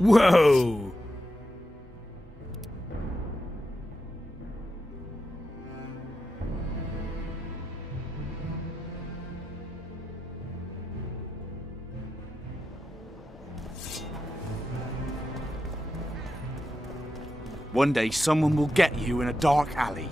Whoa! One day someone will get you in a dark alley.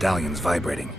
Medallion's vibrating.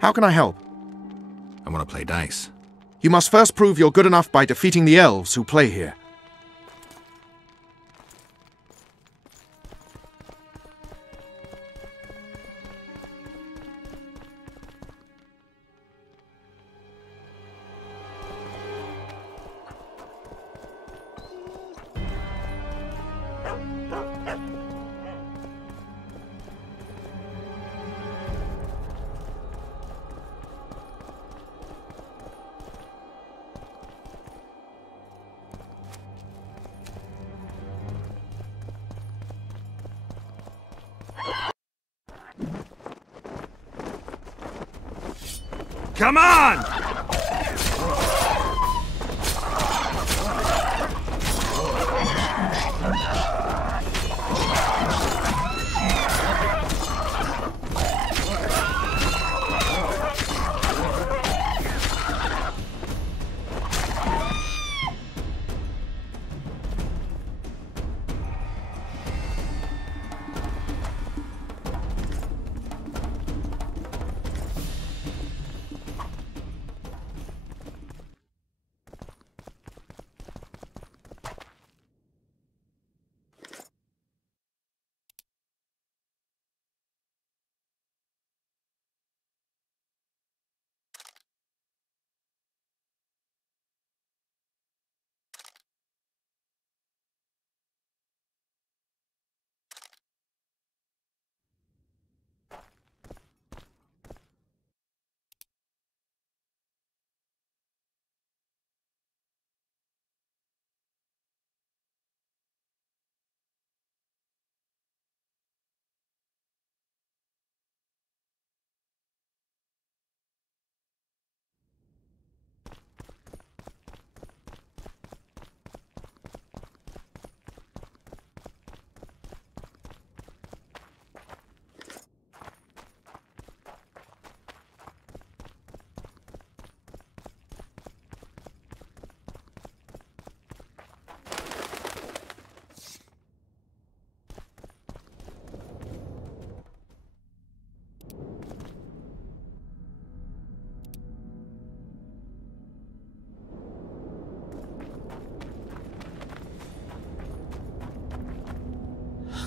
How can I help? I want to play dice. You must first prove you're good enough by defeating the elves who play here. Come on!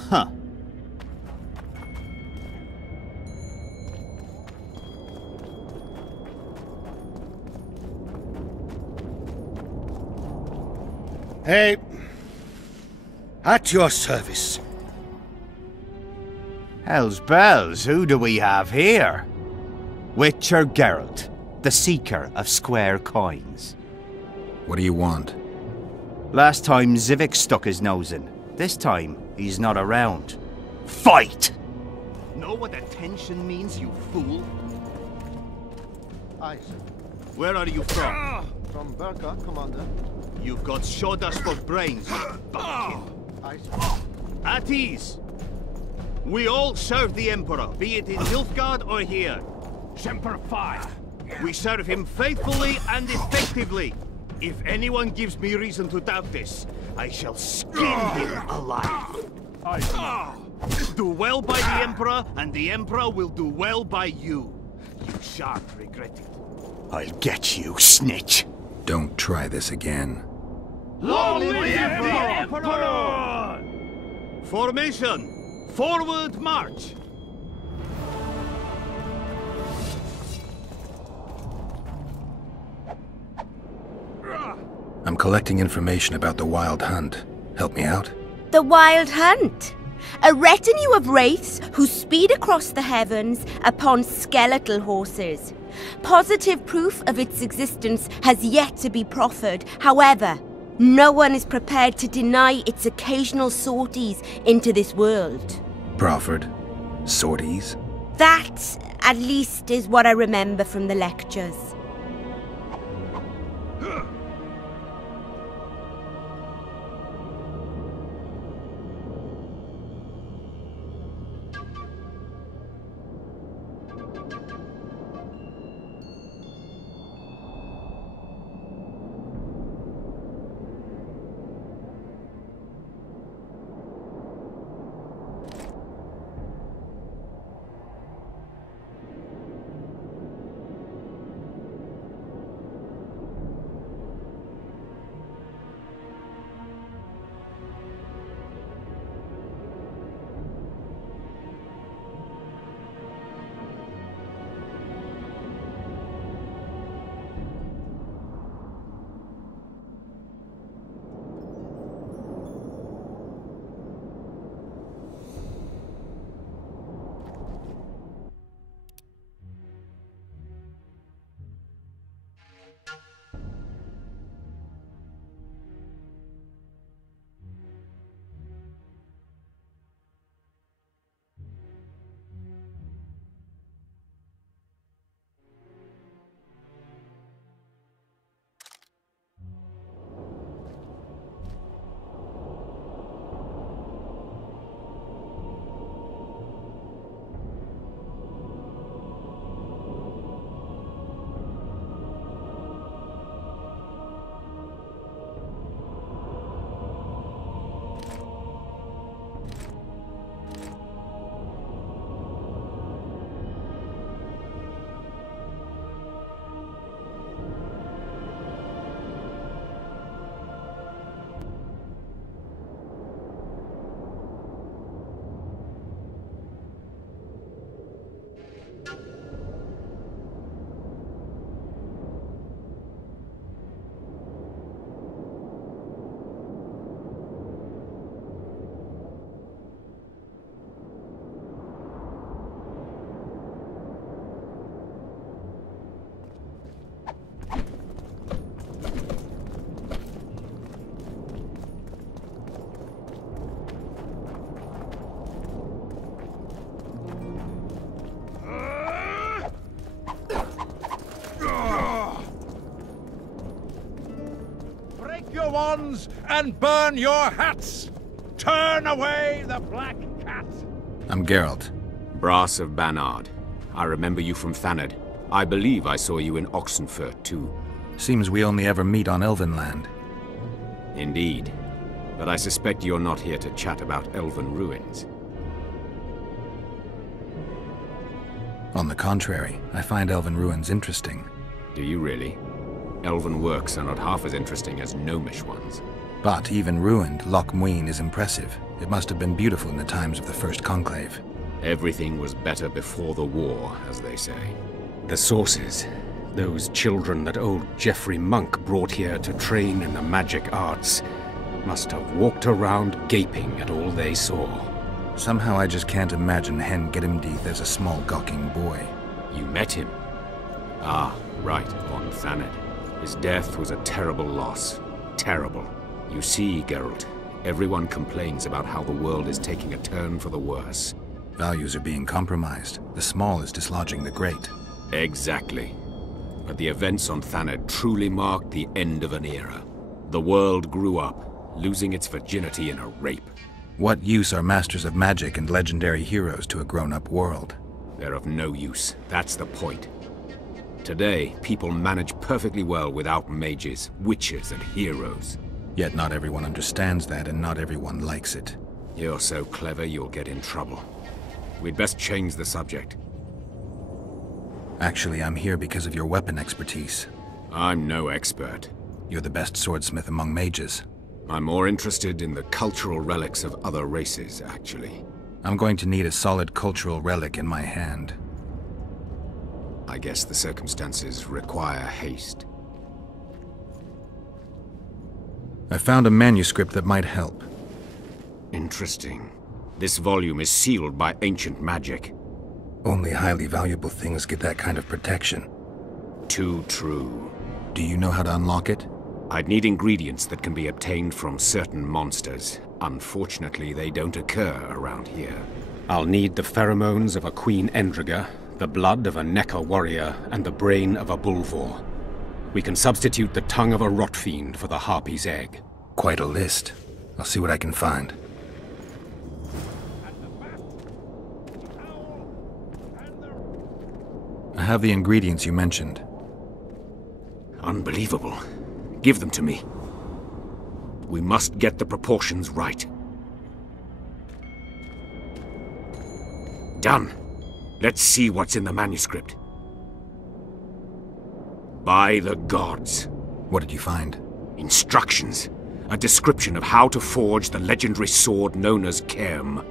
Huh. Hey, at your service. Hell's bells, who do we have here? Witcher Geralt, the seeker of square coins. What do you want? Last time Zivik stuck his nose in. This time, he's not around. Fight! Know what attention means, you fool? Aye, sir. Where are you from? From Burka, Commander. You've got shoulders for brains, bumpkin. Aye, sir. At ease. We all serve the Emperor, be it in Nilfgaard or here. Semper Fi. We serve him faithfully and effectively. If anyone gives me reason to doubt this, I shall skin him alive. Do well by the Emperor, and the Emperor will do well by you. You shan't regret it. I'll get you, snitch. Don't try this again. Long live the Emperor! Formation! Forward march! I'm collecting information about the Wild Hunt. Help me out? The Wild Hunt. A retinue of wraiths who speed across the heavens upon skeletal horses. Positive proof of its existence has yet to be proffered. However, no one is prepared to deny its occasional sorties into this world. Proffered? Sorties? That, at least, is what I remember from the lectures. bronze and burn your hats! Turn away the black cat! I'm Geralt. Brass of Banard. I remember you from Thanad. I believe I saw you in Oxenfurt, too. Seems we only ever meet on Elvenland. Indeed. But I suspect you're not here to chat about elven ruins. On the contrary, I find elven ruins interesting. Do you really? Elven works are not half as interesting as gnomish ones. But even ruined, Loch Muin is impressive. It must have been beautiful in the times of the First Conclave. Everything was better before the war, as they say. The sources. Those children that old Geoffrey Monk brought here to train in the magic arts must have walked around gaping at all they saw. Somehow I just can't imagine Hen Gedimdeath as a small gawking boy. You met him? Ah, right, on Thanad. His death was a terrible loss. Terrible. You see, Geralt, everyone complains about how the world is taking a turn for the worse. Values are being compromised. The small is dislodging the great. Exactly. But the events on Thanad truly marked the end of an era. The world grew up, losing its virginity in a rape. What use are masters of magic and legendary heroes to a grown-up world? They're of no use. That's the point. Today, people manage perfectly well without mages, witches, and heroes. Yet not everyone understands that, and not everyone likes it. You're so clever, you'll get in trouble. We'd best change the subject. Actually, I'm here because of your weapon expertise. I'm no expert. You're the best swordsmith among mages. I'm more interested in the cultural relics of other races, actually. I'm going to need a solid cultural relic in my hand. I guess the circumstances require haste. I found a manuscript that might help. Interesting. This volume is sealed by ancient magic. Only highly valuable things get that kind of protection. Too true. Do you know how to unlock it? I'd need ingredients that can be obtained from certain monsters. Unfortunately, they don't occur around here. I'll need the pheromones of a Queen Endriga, the blood of a Necker warrior, and the brain of a Bulvor. We can substitute the tongue of a rot fiend for the harpy's egg. Quite a list. I'll see what I can find. I have the ingredients you mentioned. Unbelievable. Give them to me. We must get the proportions right. Done. Let's see what's in the manuscript. By the gods. What did you find? Instructions. A description of how to forge the legendary sword known as Cairn.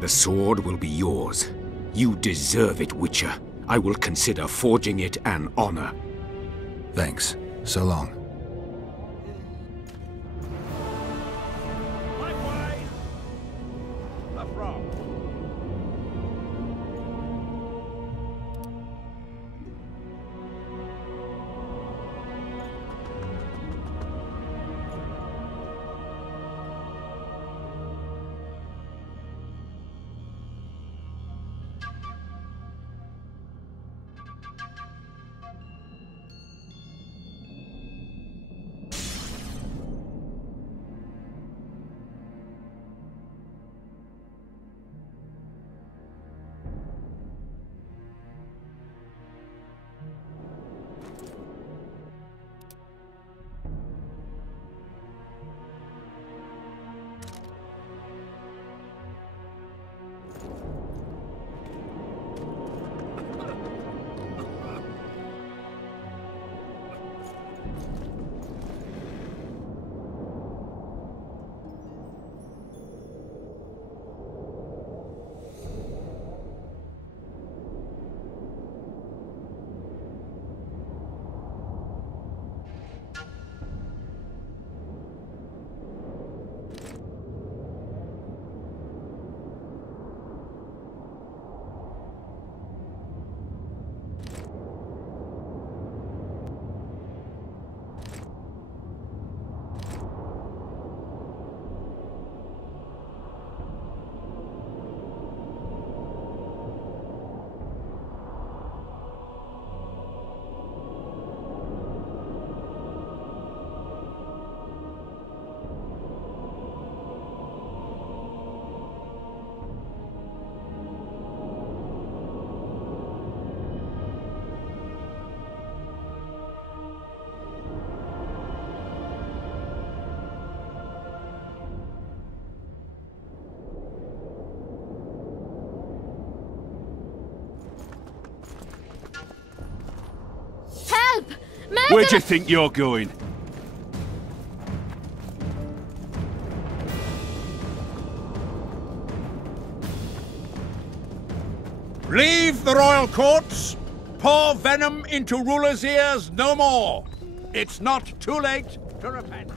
The sword will be yours. You deserve it, Witcher. I will consider forging it an honor. Thanks. So long. Likewise! The frog. Where do you think you're going? Leave the royal courts. Pour venom into rulers' ears no more. It's not too late to repent.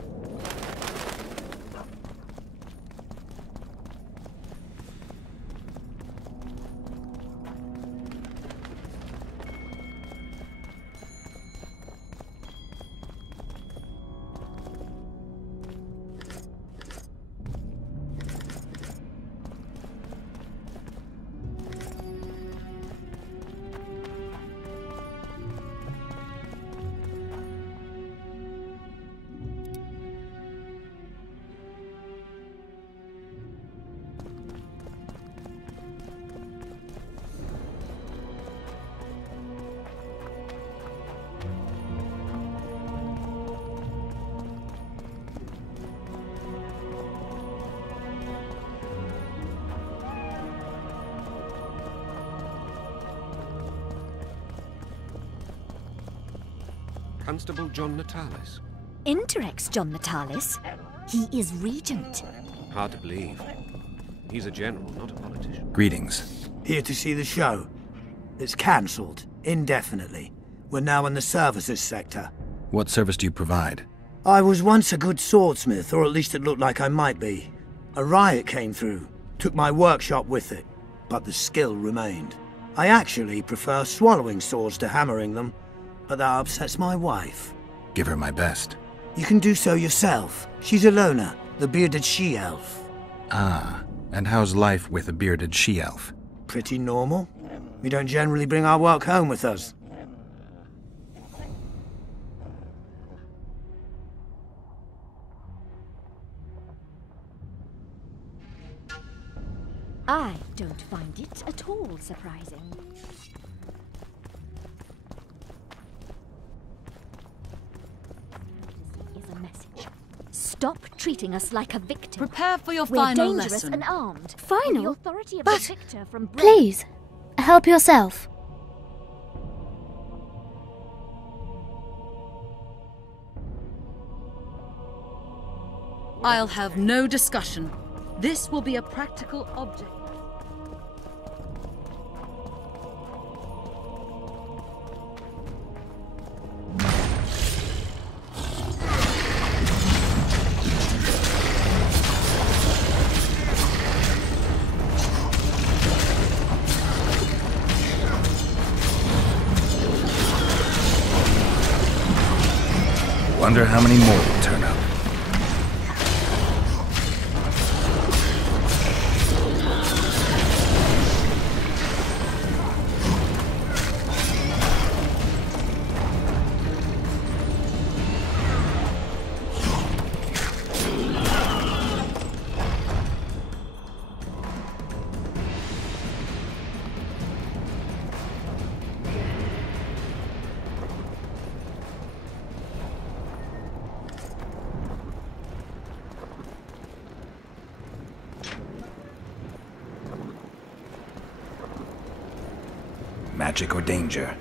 Constable John Natalis. Interex John Natalis. He is regent. Hard to believe. He's a general, not a politician. Greetings. Here to see the show. It's cancelled, indefinitely. We're now in the services sector. What service do you provide? I was once a good swordsmith, or at least it looked like I might be. A riot came through, took my workshop with it, but the skill remained. I actually prefer swallowing swords to hammering them, but that upsets my wife. Give her my best. You can do so yourself. She's Alona, the bearded she-elf. Ah, and how's life with a bearded she-elf? Pretty normal. We don't generally bring our work home with us. I don't find it at all surprising. Is a message. Stop treating us like a victim. Prepare for your We're final dangerous lesson. and armed. Final? With the authority of But the victor from please, help yourself. I'll have no discussion. This will be a practical object. Wonder how many more will turn up. Magic or danger?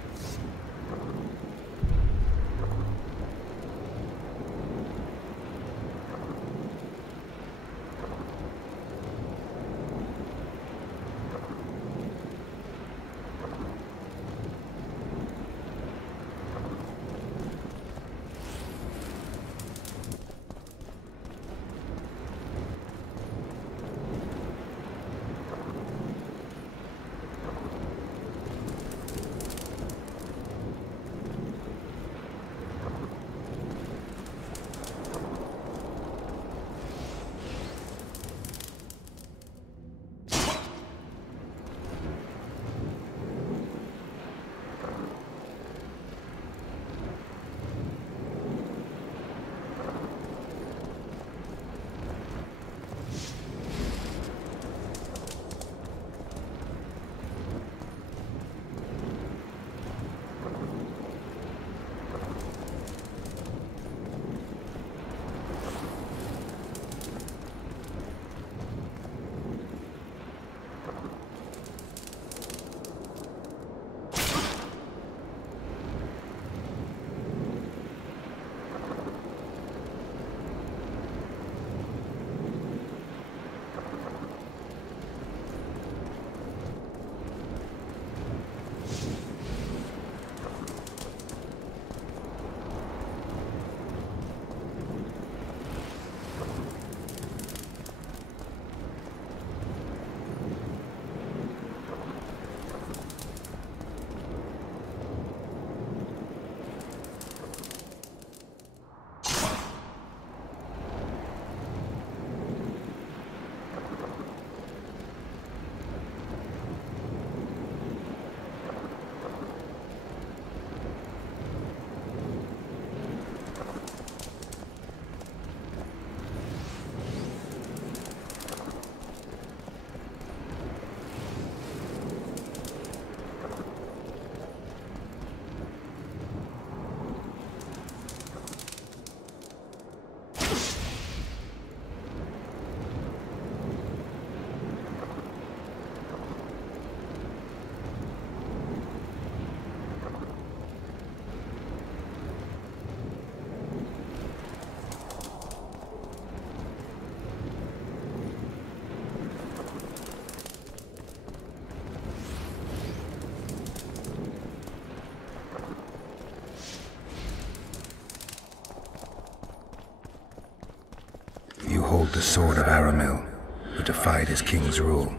the sword of Aramil, who defied his king's rule.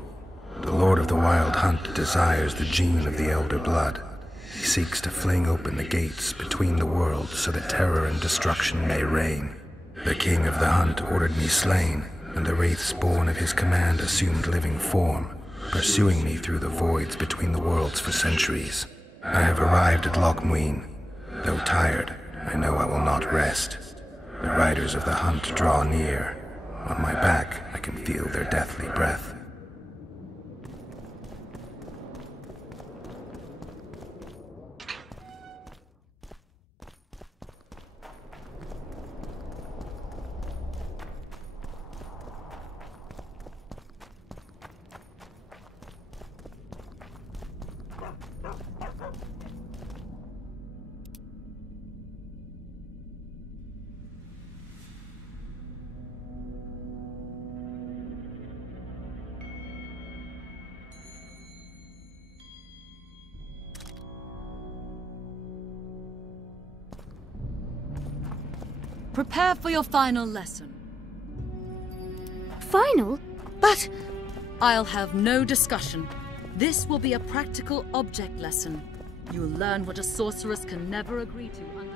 The Lord of the Wild Hunt desires the gene of the Elder Blood. He seeks to fling open the gates between the worlds so that terror and destruction may reign. The King of the Hunt ordered me slain, and the wraiths born of his command assumed living form, pursuing me through the voids between the worlds for centuries. I have arrived at Loch Muin. Though tired, I know I will not rest. The riders of the hunt draw near. On my back, I can feel their deathly breath. Prepare for your final lesson. Final? But I'll have no discussion. This will be a practical object lesson. You'll learn what a sorceress can never agree to under...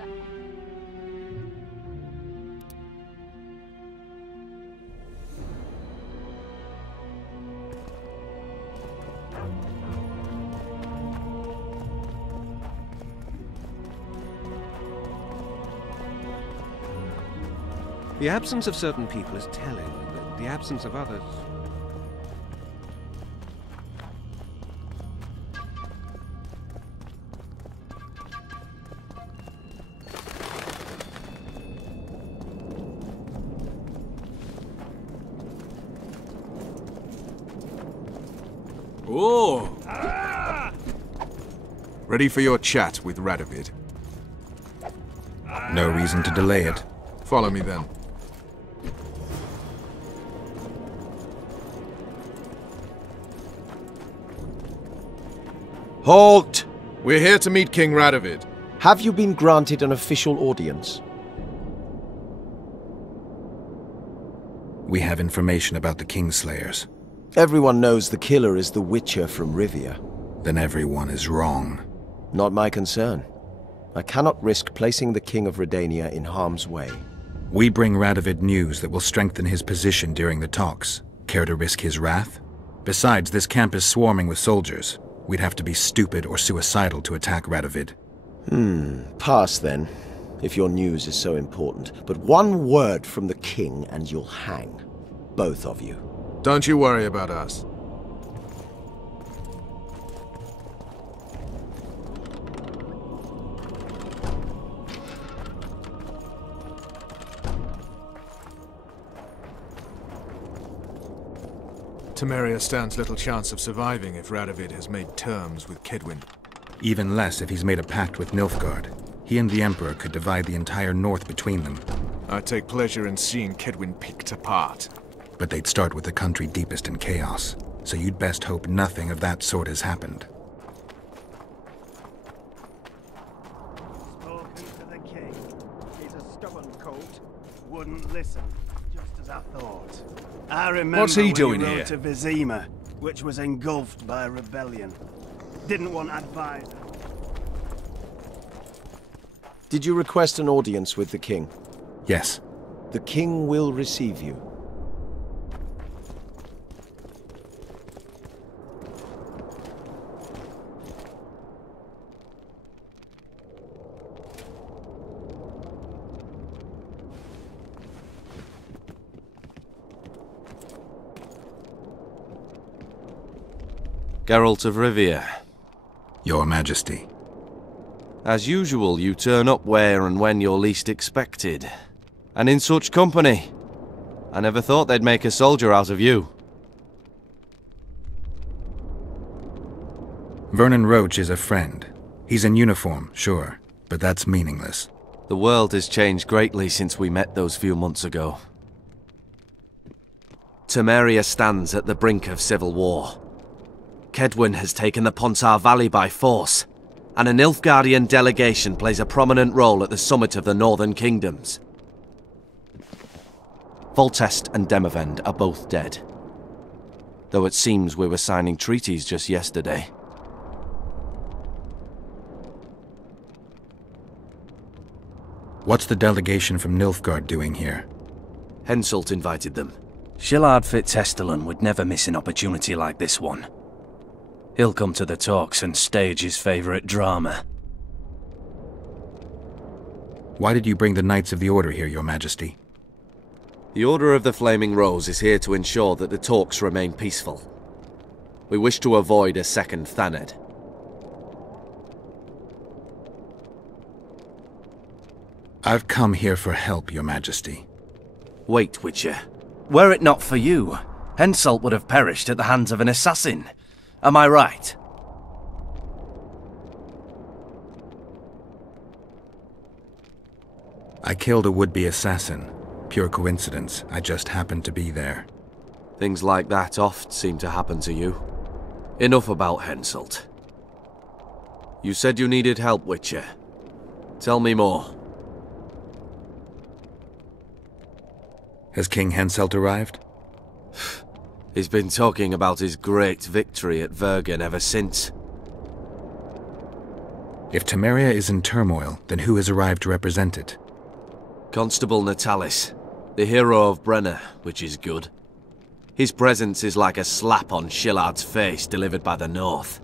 The absence of certain people is telling, but the absence of others... Oh! Ready for your chat with Radovid? No reason to delay it. Follow me then. Halt! We're here to meet King Radovid. Have you been granted an official audience? We have information about the Kingslayers. Everyone knows the killer is the Witcher from Rivia. Then everyone is wrong. Not my concern. I cannot risk placing the King of Redania in harm's way. We bring Radovid news that will strengthen his position during the talks. Care to risk his wrath? Besides, this camp is swarming with soldiers. We'd have to be stupid or suicidal to attack Radovid. Pass then, if your news is so important. But one word from the king and you'll hang. Both of you. Don't you worry about us. Temeria stands little chance of surviving if Radovid has made terms with Kedwin. Even less if he's made a pact with Nilfgaard. He and the Emperor could divide the entire north between them. I take pleasure in seeing Kedwin picked apart. But they'd start with the country deepest in chaos, so you'd best hope nothing of that sort has happened. Spoken to the king. He's a stubborn colt. Wouldn't listen, just as I thought. I remember What's he when doing he rode here? to Vizima, which was engulfed by rebellion. Didn't want advice. Did you request an audience with the king? Yes. The king will receive you. Geralt of Rivia. Your Majesty. As usual, you turn up where and when you're least expected. And in such company. I never thought they'd make a soldier out of you. Vernon Roach is a friend. He's in uniform, sure, but that's meaningless. The world has changed greatly since we met those few months ago. Temeria stands at the brink of civil war. Kedwin has taken the Pontar Valley by force, and a Nilfgaardian delegation plays a prominent role at the summit of the Northern Kingdoms. Foltest and Demavend are both dead. Though it seems we were signing treaties just yesterday. What's the delegation from Nilfgaard doing here? Henselt invited them. Shillard Fitzhestelin would never miss an opportunity like this one. He'll come to the talks and stage his favorite drama. Why did you bring the Knights of the Order here, Your Majesty? The Order of the Flaming Rose is here to ensure that the talks remain peaceful. We wish to avoid a second Thaned. I've come here for help, Your Majesty. Wait, Witcher. Were it not for you, Henselt would have perished at the hands of an assassin. Am I right? I killed a would-be assassin. Pure coincidence. I just happened to be there. Things like that oft seem to happen to you. Enough about Henselt. You said you needed help, Witcher. Tell me more. Has King Henselt arrived? He's been talking about his great victory at Vergen ever since. If Temeria is in turmoil, then who has arrived to represent it? Constable Natalis, the hero of Brenner, which is good. His presence is like a slap on Shillard's face delivered by the North.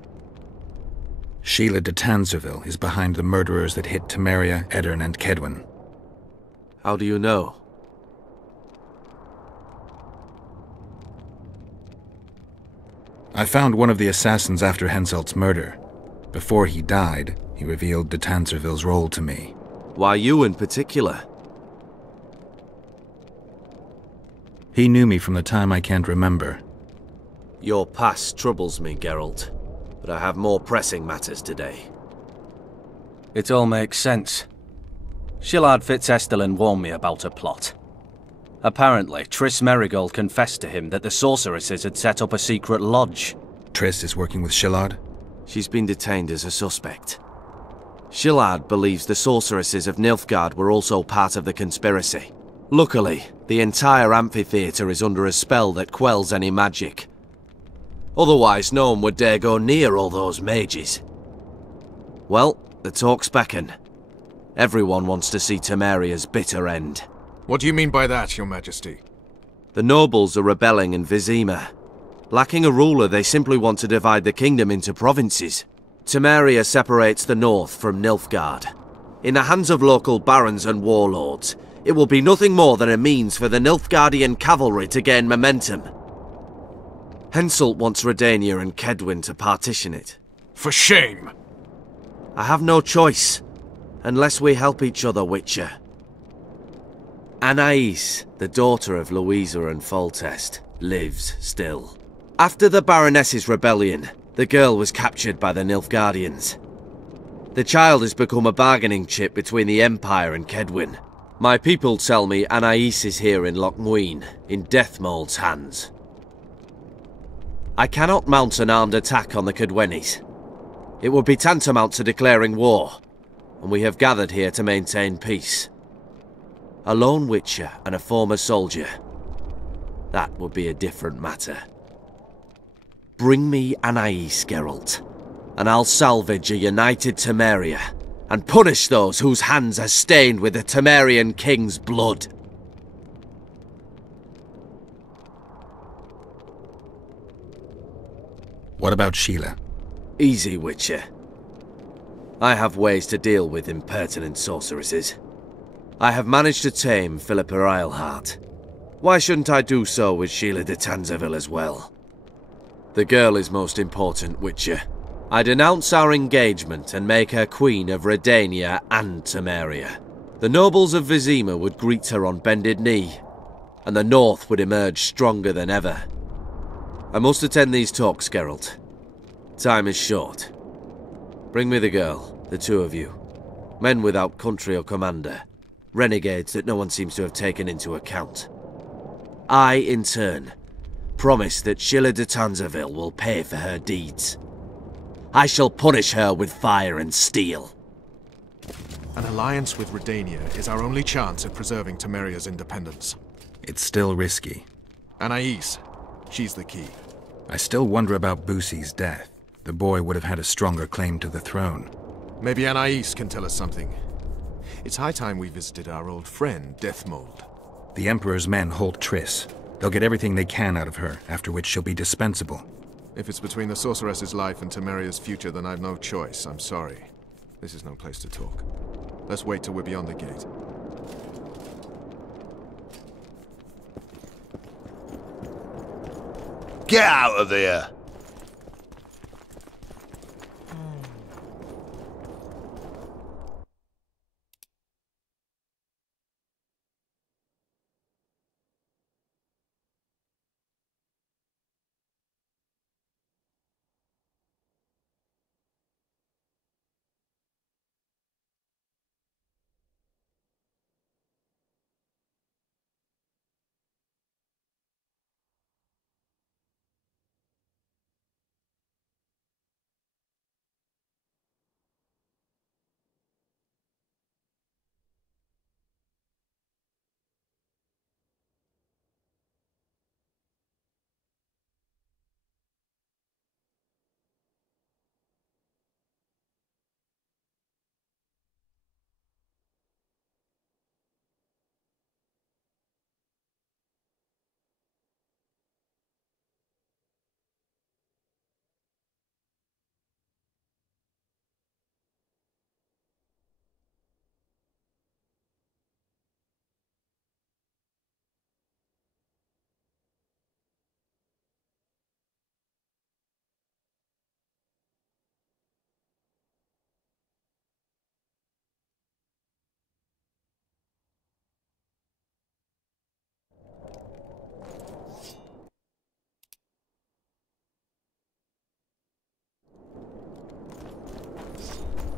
Sheila de Tanzerville is behind the murderers that hit Temeria, Edirn, and Kedwen. How do you know? I found one of the assassins after Henselt's murder. Before he died, he revealed de Tanzerville's role to me. Why you in particular? He knew me from the time I can't remember. Your past troubles me, Geralt, but I have more pressing matters today. It all makes sense. Shillard Fitzhestelin warned me about a plot. Apparently, Triss Merigold confessed to him that the sorceresses had set up a secret lodge. Triss is working with Shillard? She's been detained as a suspect. Shillard believes the sorceresses of Nilfgaard were also part of the conspiracy. Luckily, the entire amphitheatre is under a spell that quells any magic. Otherwise, no one would dare go near all those mages. Well, the talks beckon. Everyone wants to see Temeria's bitter end. What do you mean by that, Your Majesty? The nobles are rebelling in Vizima. Lacking a ruler, they simply want to divide the kingdom into provinces. Temeria separates the north from Nilfgaard. In the hands of local barons and warlords, it will be nothing more than a means for the Nilfgaardian cavalry to gain momentum. Henselt wants Redania and Kedwen to partition it. For shame! I have no choice, unless we help each other, Witcher. Anais, the daughter of Louisa and Foltest, lives still. After the Baroness's rebellion, the girl was captured by the Nilfgaardians. The child has become a bargaining chip between the Empire and Kedwen. My people tell me Anais is here in Lochmuin, in Deathmold's hands. I cannot mount an armed attack on the Kedwenis. It would be tantamount to declaring war, and we have gathered here to maintain peace. A lone Witcher and a former soldier. That would be a different matter. Bring me Anais, Geralt, and I'll salvage a united Temeria, and punish those whose hands are stained with the Temerian king's blood. What about Sheila? Easy, Witcher. I have ways to deal with impertinent sorceresses. I have managed to tame Philippa Eilhart. Why shouldn't I do so with Sheila de Tanzerville as well? The girl is most important, Witcher. I denounce our engagement and make her queen of Redania and Temeria. The nobles of Vizima would greet her on bended knee, and the North would emerge stronger than ever. I must attend these talks, Geralt. Time is short. Bring me the girl, the two of you. Men without country or commander. Renegades that no one seems to have taken into account. I, in turn, promise that Sheila de Tanzerville will pay for her deeds. I shall punish her with fire and steel. An alliance with Redania is our only chance at preserving Temeria's independence. It's still risky. Anais. She's the key. I still wonder about Boosie's death. The boy would have had a stronger claim to the throne. Maybe Anais can tell us something. It's high time we visited our old friend, Deathmold. The Emperor's men hold Triss. They'll get everything they can out of her, after which she'll be dispensable. If it's between the Sorceress's life and Temeria's future, then I've no choice. I'm sorry. This is no place to talk. Let's wait till we're beyond the gate. Get out of there!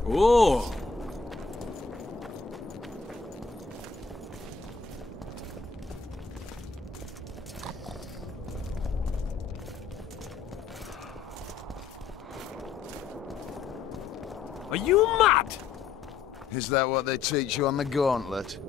Oh! Are you mad? Is that what they teach you on the gauntlet?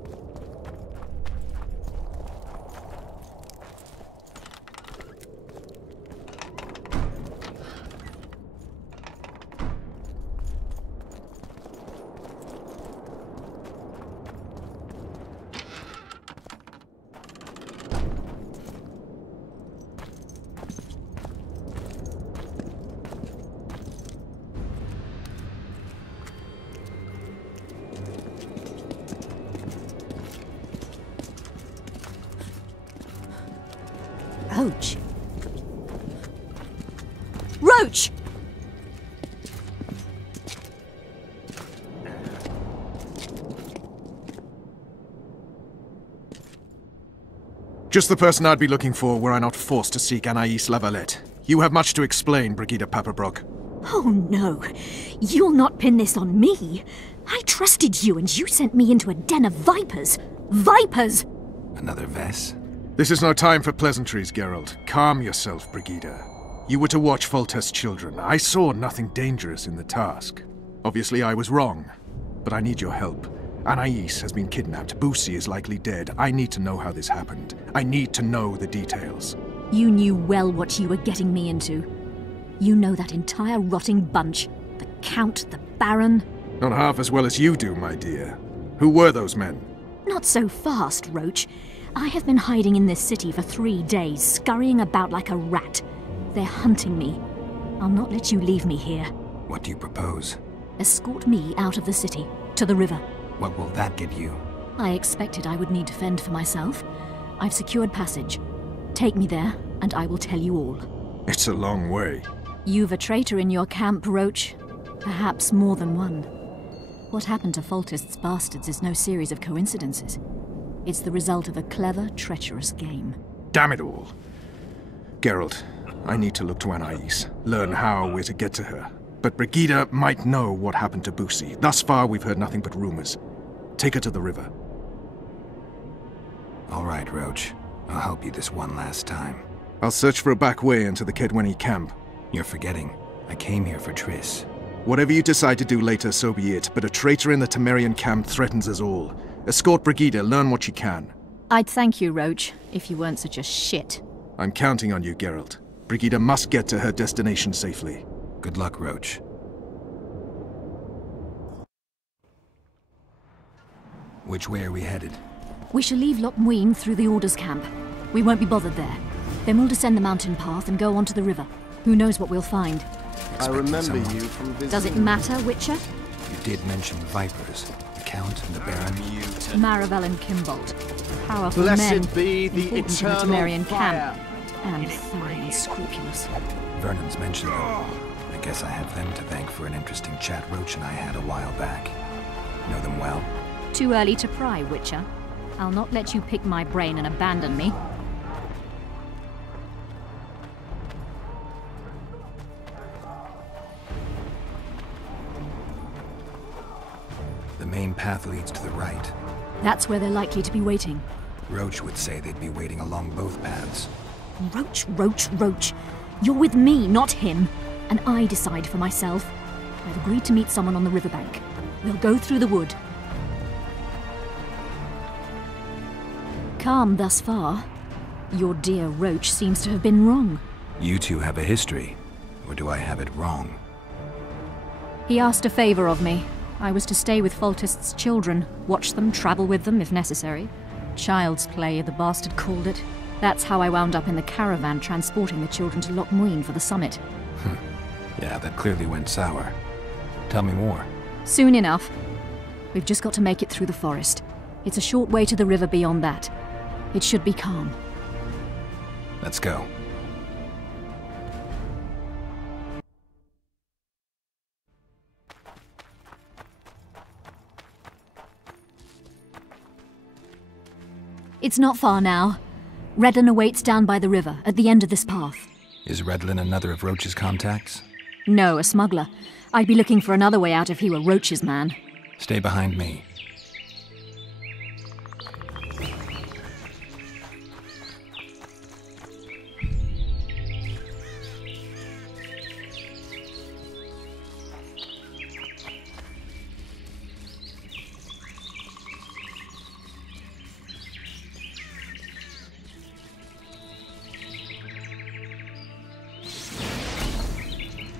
Roach. Roach! Just the person I'd be looking for were I not forced to seek Anais Lavalette. You have much to explain, Brigida Paperbrook. Oh no, you'll not pin this on me. I trusted you and you sent me into a den of vipers. Vipers! Another Vess? This is no time for pleasantries, Geralt. Calm yourself, Brigida. You were to watch Foltest's children. I saw nothing dangerous in the task. Obviously, I was wrong. But I need your help. Anais has been kidnapped. Boosie is likely dead. I need to know how this happened. I need to know the details. You knew well what you were getting me into. You know that entire rotting bunch. The Count, the Baron. Not half as well as you do, my dear. Who were those men? Not so fast, Roach. I have been hiding in this city for 3 days, scurrying about like a rat. They're hunting me. I'll not let you leave me here. What do you propose? Escort me out of the city, to the river. What will that get you? I expected I would need to fend for myself. I've secured passage. Take me there, and I will tell you all. It's a long way. You've a traitor in your camp, Roach. Perhaps more than one. What happened to Foltest's bastards is no series of coincidences. It's the result of a clever, treacherous game. Damn it all. Geralt, I need to look to Anais, learn how we're to get to her. But Brigida might know what happened to Boosie. Thus far, we've heard nothing but rumors. Take her to the river. All right, Roach. I'll help you this one last time. I'll search for a back way into the Kedweni camp. You're forgetting. I came here for Triss. Whatever you decide to do later, so be it. But a traitor in the Temerian camp threatens us all. Escort Brigida, learn what you can. I'd thank you, Roach, if you weren't such a shit. I'm counting on you, Geralt. Brigida must get to her destination safely. Good luck, Roach. Which way are we headed? We shall leave Loch Muin through the Order's camp. We won't be bothered there. Then we'll descend the mountain path and go onto the river. Who knows what we'll find? I remember you from visiting. Does it matter, Witcher? You did mention Vipers. The Count and the Baron. Maravel and Kimbold. Powerful Blessed men. be the important to the eternal Temerian fire. camp. And thoroughly unscrupulous. Vernon's mentioned them. I guess I have them to thank for an interesting chat Roach and I had a while back. Know them well? Too early to pry, Witcher. I'll not let you pick my brain and abandon me. The main path leads to the right. That's where they're likely to be waiting. Roach would say they'd be waiting along both paths. Roach, Roach, Roach. You're with me, not him. And I decide for myself. I've agreed to meet someone on the riverbank. We'll go through the wood. Calm thus far. Your dear Roach seems to have been wrong. You two have a history. Or do I have it wrong? He asked a favor of me. I was to stay with Foltest's children, watch them, travel with them if necessary. Child's play, the bastard called it. That's how I wound up in the caravan transporting the children to Loch Muin for the summit. Yeah, that clearly went sour. Tell me more. Soon enough. We've just got to make it through the forest. It's a short way to the river beyond that. It should be calm. Let's go. It's not far now. Redlin awaits down by the river, at the end of this path. Is Redlin another of Roach's contacts? No, a smuggler. I'd be looking for another way out if he were Roach's man. Stay behind me.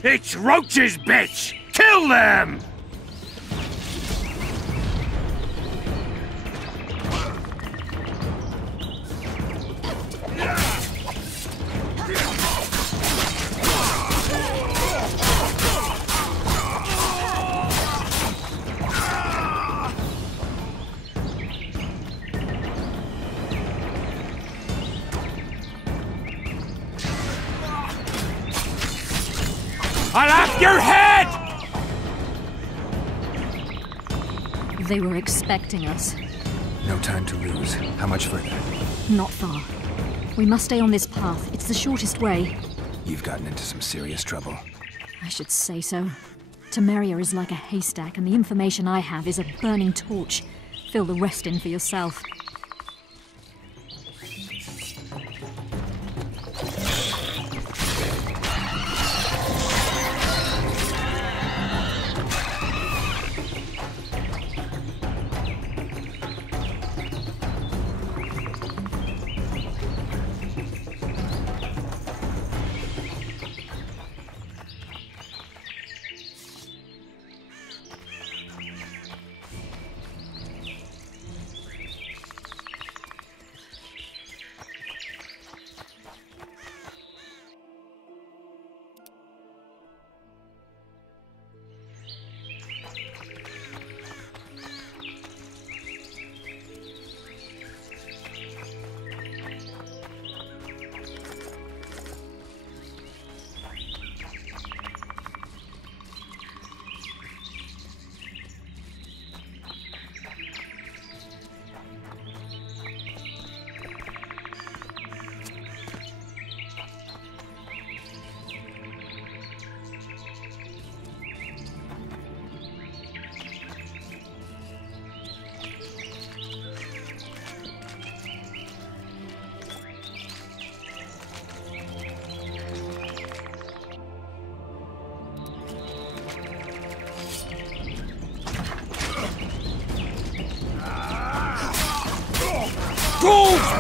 It's Roach's bitch! Kill them! I'll have your head! They were expecting us. No time to lose. How much further? Not far. We must stay on this path. It's the shortest way. You've gotten into some serious trouble. I should say so. Temeria is like a haystack, and the information I have is a burning torch. Fill the rest in for yourself.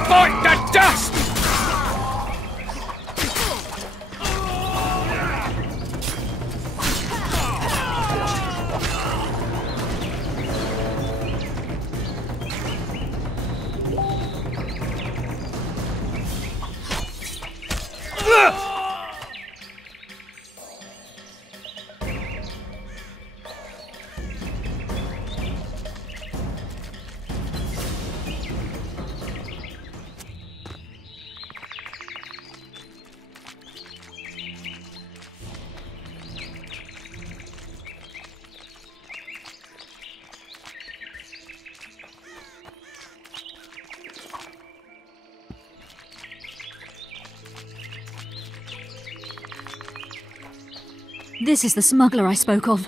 bite the dust! This is the smuggler I spoke of.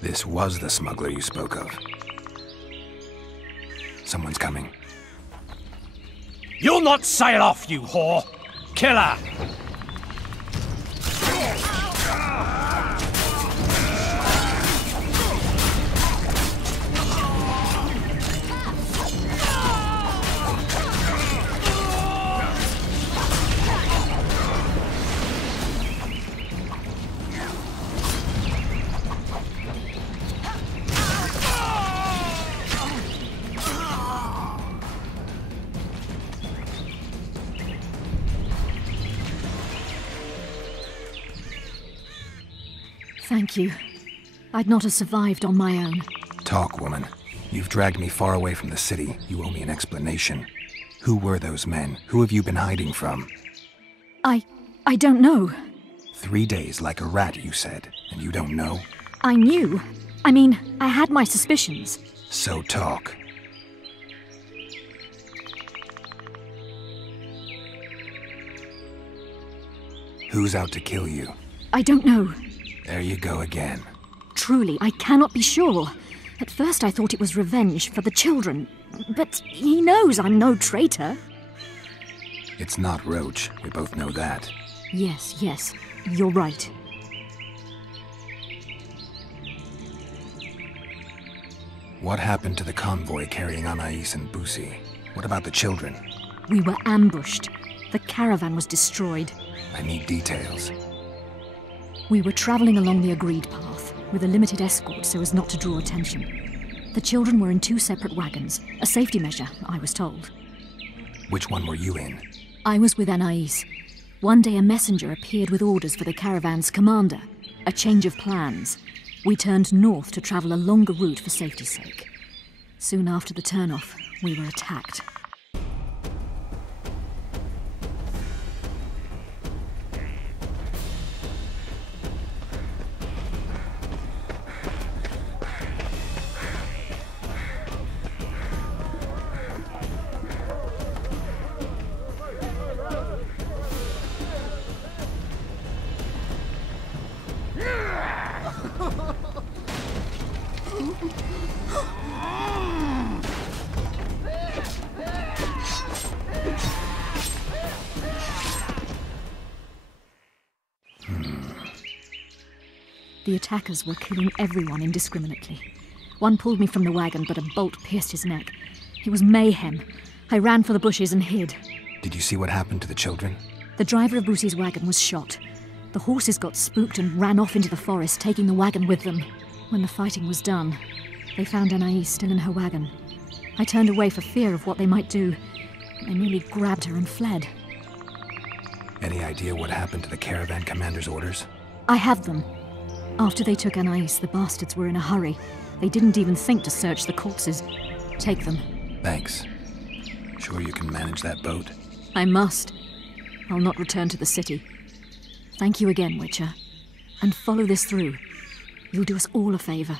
This was the smuggler you spoke of. Someone's coming. You'll not sail off, you whore! Kill her! Thank you. I'd not have survived on my own. Talk, woman. You've dragged me far away from the city. You owe me an explanation. Who were those men? Who have you been hiding from? I don't know. 3 days like a rat, you said, and you don't know? I knew. I mean, I had my suspicions. So talk. Who's out to kill you? I don't know. There you go again. Truly, I cannot be sure. At first I thought it was revenge for the children, but he knows I'm no traitor. It's not Roach. We both know that. Yes, you're right. What happened to the convoy carrying Anais and Busi? What about the children? We were ambushed. The caravan was destroyed. I need details. We were travelling along the agreed path, with a limited escort so as not to draw attention. The children were in 2 separate wagons, a safety measure, I was told. Which one were you in? I was with Anais. One day a messenger appeared with orders for the caravan's commander. A change of plans. We turned north to travel a longer route for safety's sake. Soon after the turnoff, we were attacked. The attackers were killing everyone indiscriminately. One pulled me from the wagon, but a bolt pierced his neck. It was mayhem. I ran for the bushes and hid. Did you see what happened to the children? The driver of Busi's wagon was shot. The horses got spooked and ran off into the forest, taking the wagon with them. When the fighting was done, they found Anais still in her wagon. I turned away for fear of what they might do. They merely grabbed her and fled. Any idea what happened to the caravan commander's orders? I have them. After they took Anais, the bastards were in a hurry. They didn't even think to search the corpses. Take them. Thanks. Sure you can manage that boat? I must. I'll not return to the city. Thank you again, Witcher. And follow this through. You'll do us all a favor.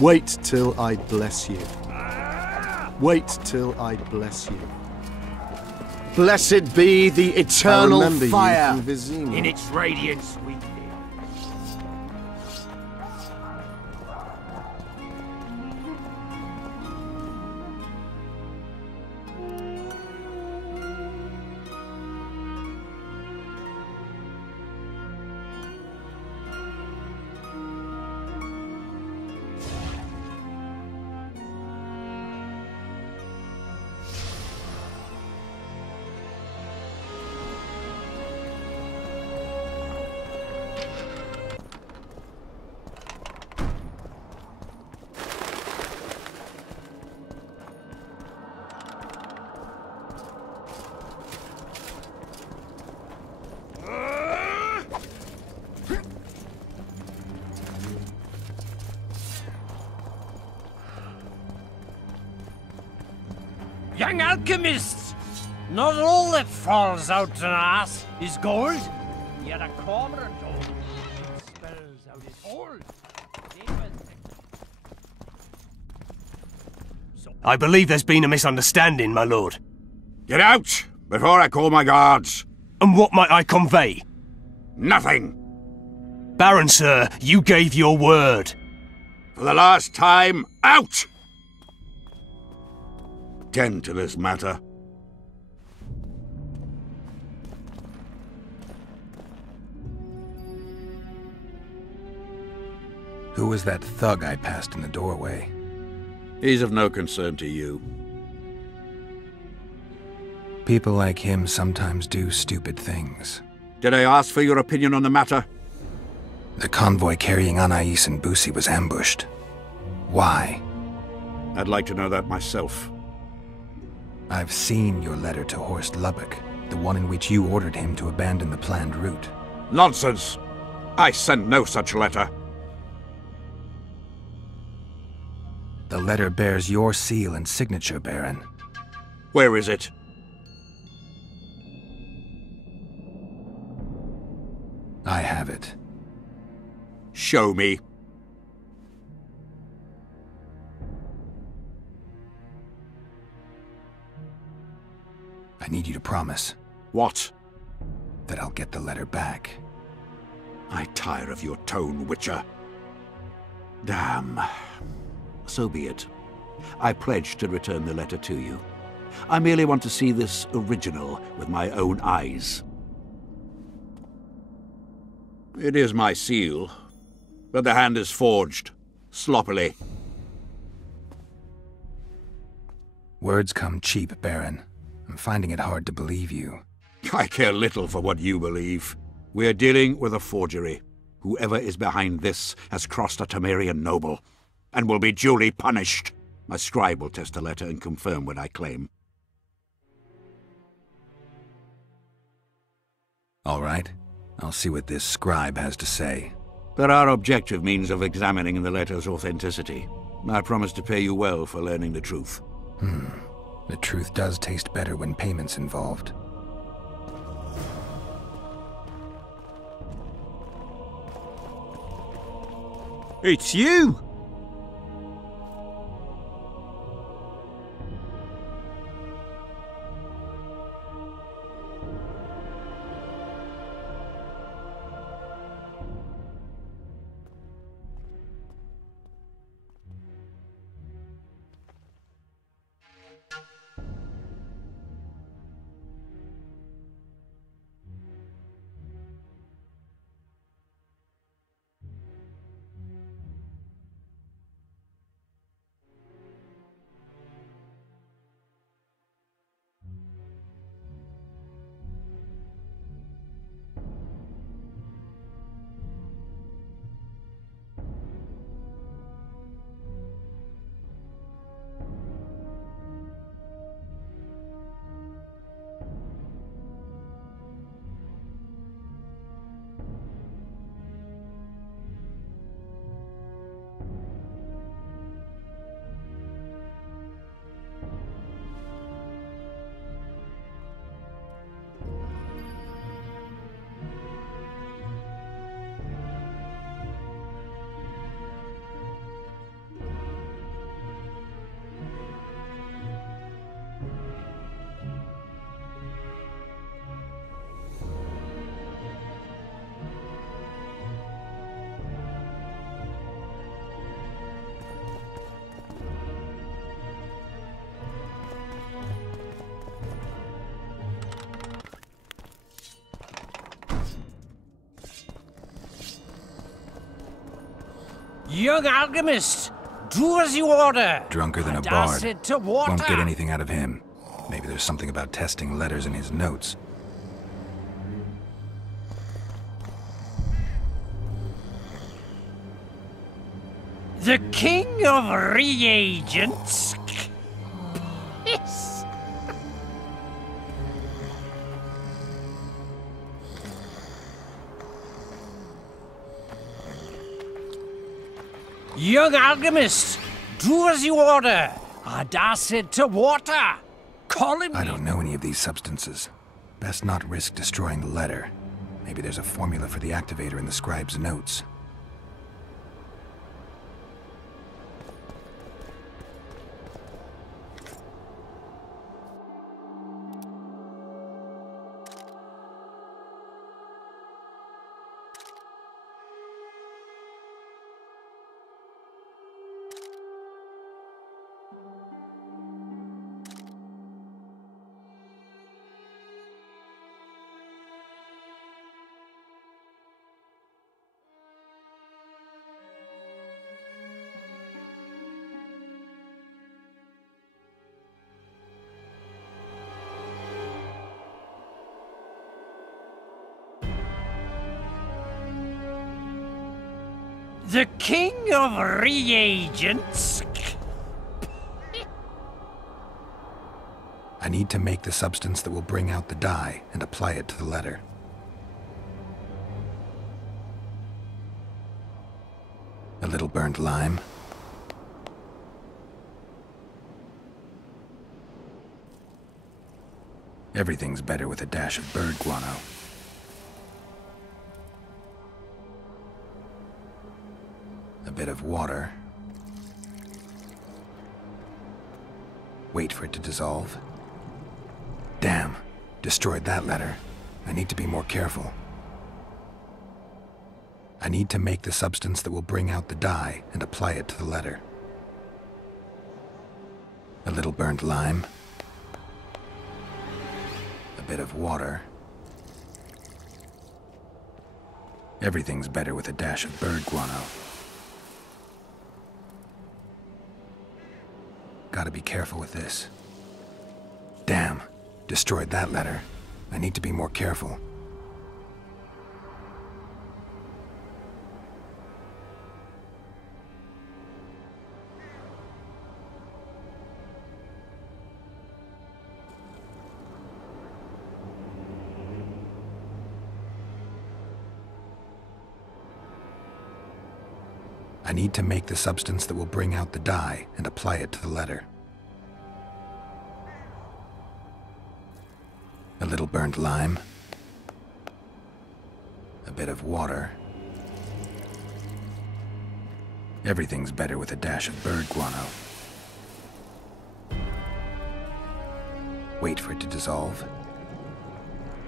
Wait till I bless you. Wait till I bless you. Blessed be the eternal remember you fire. from Vizima. In its radiance we live. Young alchemists! Not all that falls out an ass is gold. Yet a cormorant only spells out his hold. I believe there's been a misunderstanding, my lord. Get out, before I call my guards. And what might I convey? Nothing. Baron, sir, you gave your word. For the last time, out! Tend to this matter. Who was that thug I passed in the doorway? He's of no concern to you. People like him sometimes do stupid things. Did I ask for your opinion on the matter? The convoy carrying Anais and Busi was ambushed. Why? I'd like to know that myself. I've seen your letter to Horst Lubbock, the one in which you ordered him to abandon the planned route. Nonsense! I sent no such letter. The letter bears your seal and signature, Baron. Where is it? I have it. Show me. I need you to promise. What? That I'll get the letter back. I tire of your tone, Witcher. Damn. So be it. I pledge to return the letter to you. I merely want to see this original with my own eyes. It is my seal, but the hand is forged, sloppily. Words come cheap, Baron. I'm finding it hard to believe you. I care little for what you believe. We are dealing with a forgery. Whoever is behind this has crossed a Temerian noble, and will be duly punished. My scribe will test the letter and confirm what I claim. All right. I'll see what this scribe has to say. There are objective means of examining the letter's authenticity. I promise to pay you well for learning the truth. The truth does taste better when payment's involved. It's you! Young alchemist, do as you order. Drunker than a And bard. acid to water. Won't get anything out of him. Maybe there's something about testing letters in his notes. The king of reagents. Yes. Young alchemist, do as you order. Add acid to water. Call him. I don't know any of these substances. Best not risk destroying the letter. Maybe there's a formula for the activator in the scribe's notes. The king of reagents. I need to make the substance that will bring out the dye and apply it to the letter. A little burnt lime. Everything's better with a dash of bird guano. A bit of water. Wait for it to dissolve. Damn, destroyed that letter. I need to be more careful. I need to make the substance that will bring out the dye and apply it to the letter. A little burnt lime. A bit of water. Everything's better with a dash of bird guano. Gotta be careful with this. Damn, destroyed that letter. I need to be more careful. I need to make the substance that will bring out the dye and apply it to the letter. A little burnt lime. A bit of water. Everything's better with a dash of bird guano. Wait for it to dissolve.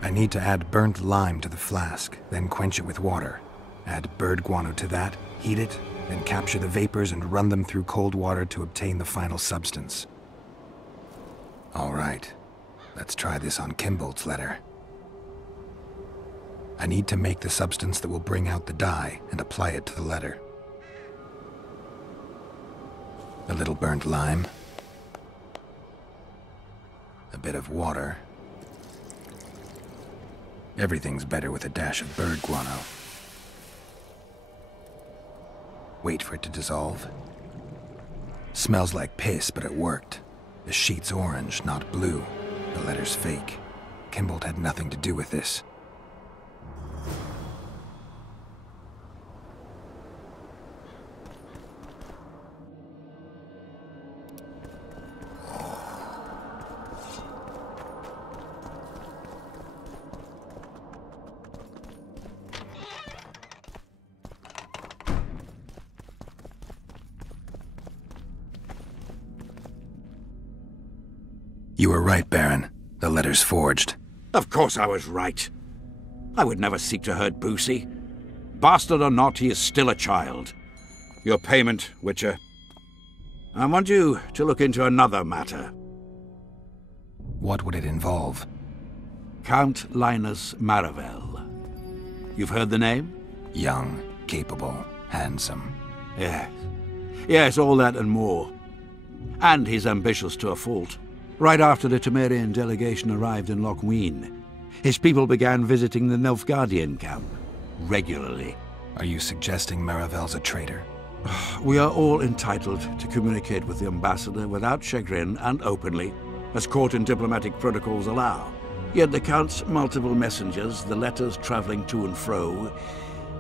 I need to add burnt lime to the flask, then quench it with water. Add bird guano to that, heat it, then capture the vapors and run them through cold water to obtain the final substance. All right, let's try this on Kimbolt's letter. I need to make the substance that will bring out the dye and apply it to the letter. A little burnt lime. A bit of water. Everything's better with a dash of bird guano. Wait for it to dissolve. Smells like piss, but it worked. The sheet's orange, not blue. The letter's fake. Kimbolt had nothing to do with this. You were right, Baron. The letter's forged. Of course I was right. I would never seek to hurt Boosie. Bastard or not, he is still a child. Your payment, Witcher. I want you to look into another matter. What would it involve? Count Linus Maravel. You've heard the name? Young, capable, handsome. Yes. Yes, all that and more. And he's ambitious to a fault. Right after the Temerian delegation arrived in Lochween, his people began visiting the Nilfgaardian camp regularly. Are you suggesting Maravel's a traitor? We are all entitled to communicate with the ambassador without chagrin and openly, as court and diplomatic protocols allow. Yet the Count's multiple messengers, the letters traveling to and fro,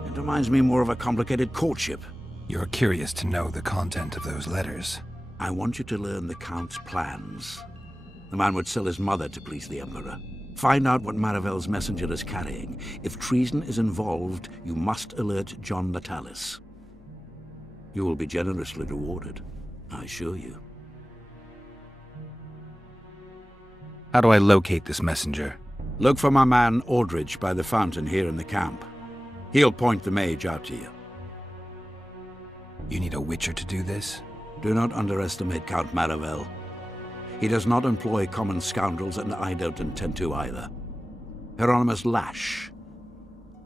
it reminds me more of a complicated courtship. You're curious to know the content of those letters. I want you to learn the Count's plans. The man would sell his mother to please the Emperor. Find out what Maravel's messenger is carrying. If treason is involved, you must alert John Natalis. You will be generously rewarded, I assure you. How do I locate this messenger? Look for my man Aldridge by the fountain here in the camp. He'll point the mage out to you. You need a Witcher to do this? Do not underestimate Count Maravel. He does not employ common scoundrels, and I don't intend to either. Hieronymus Lash.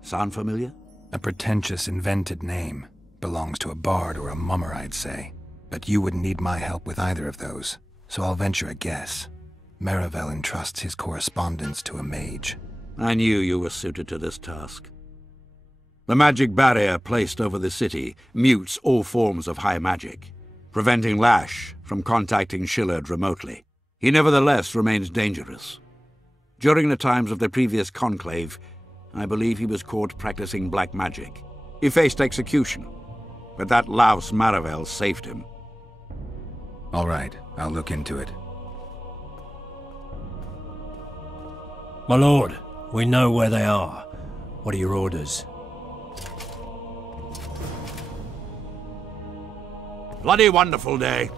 Sound familiar? A pretentious, invented name. Belongs to a bard or a mummer, I'd say. But you wouldn't need my help with either of those, so I'll venture a guess. Maravel entrusts his correspondence to a mage. I knew you were suited to this task. The magic barrier placed over the city mutes all forms of high magic, preventing Lash from contacting Shillard remotely. He nevertheless remains dangerous. During the times of the previous conclave, I believe he was caught practicing black magic. He faced execution, but that louse Maravel saved him. All right, I'll look into it. My lord, we know where they are. What are your orders? Bloody wonderful day.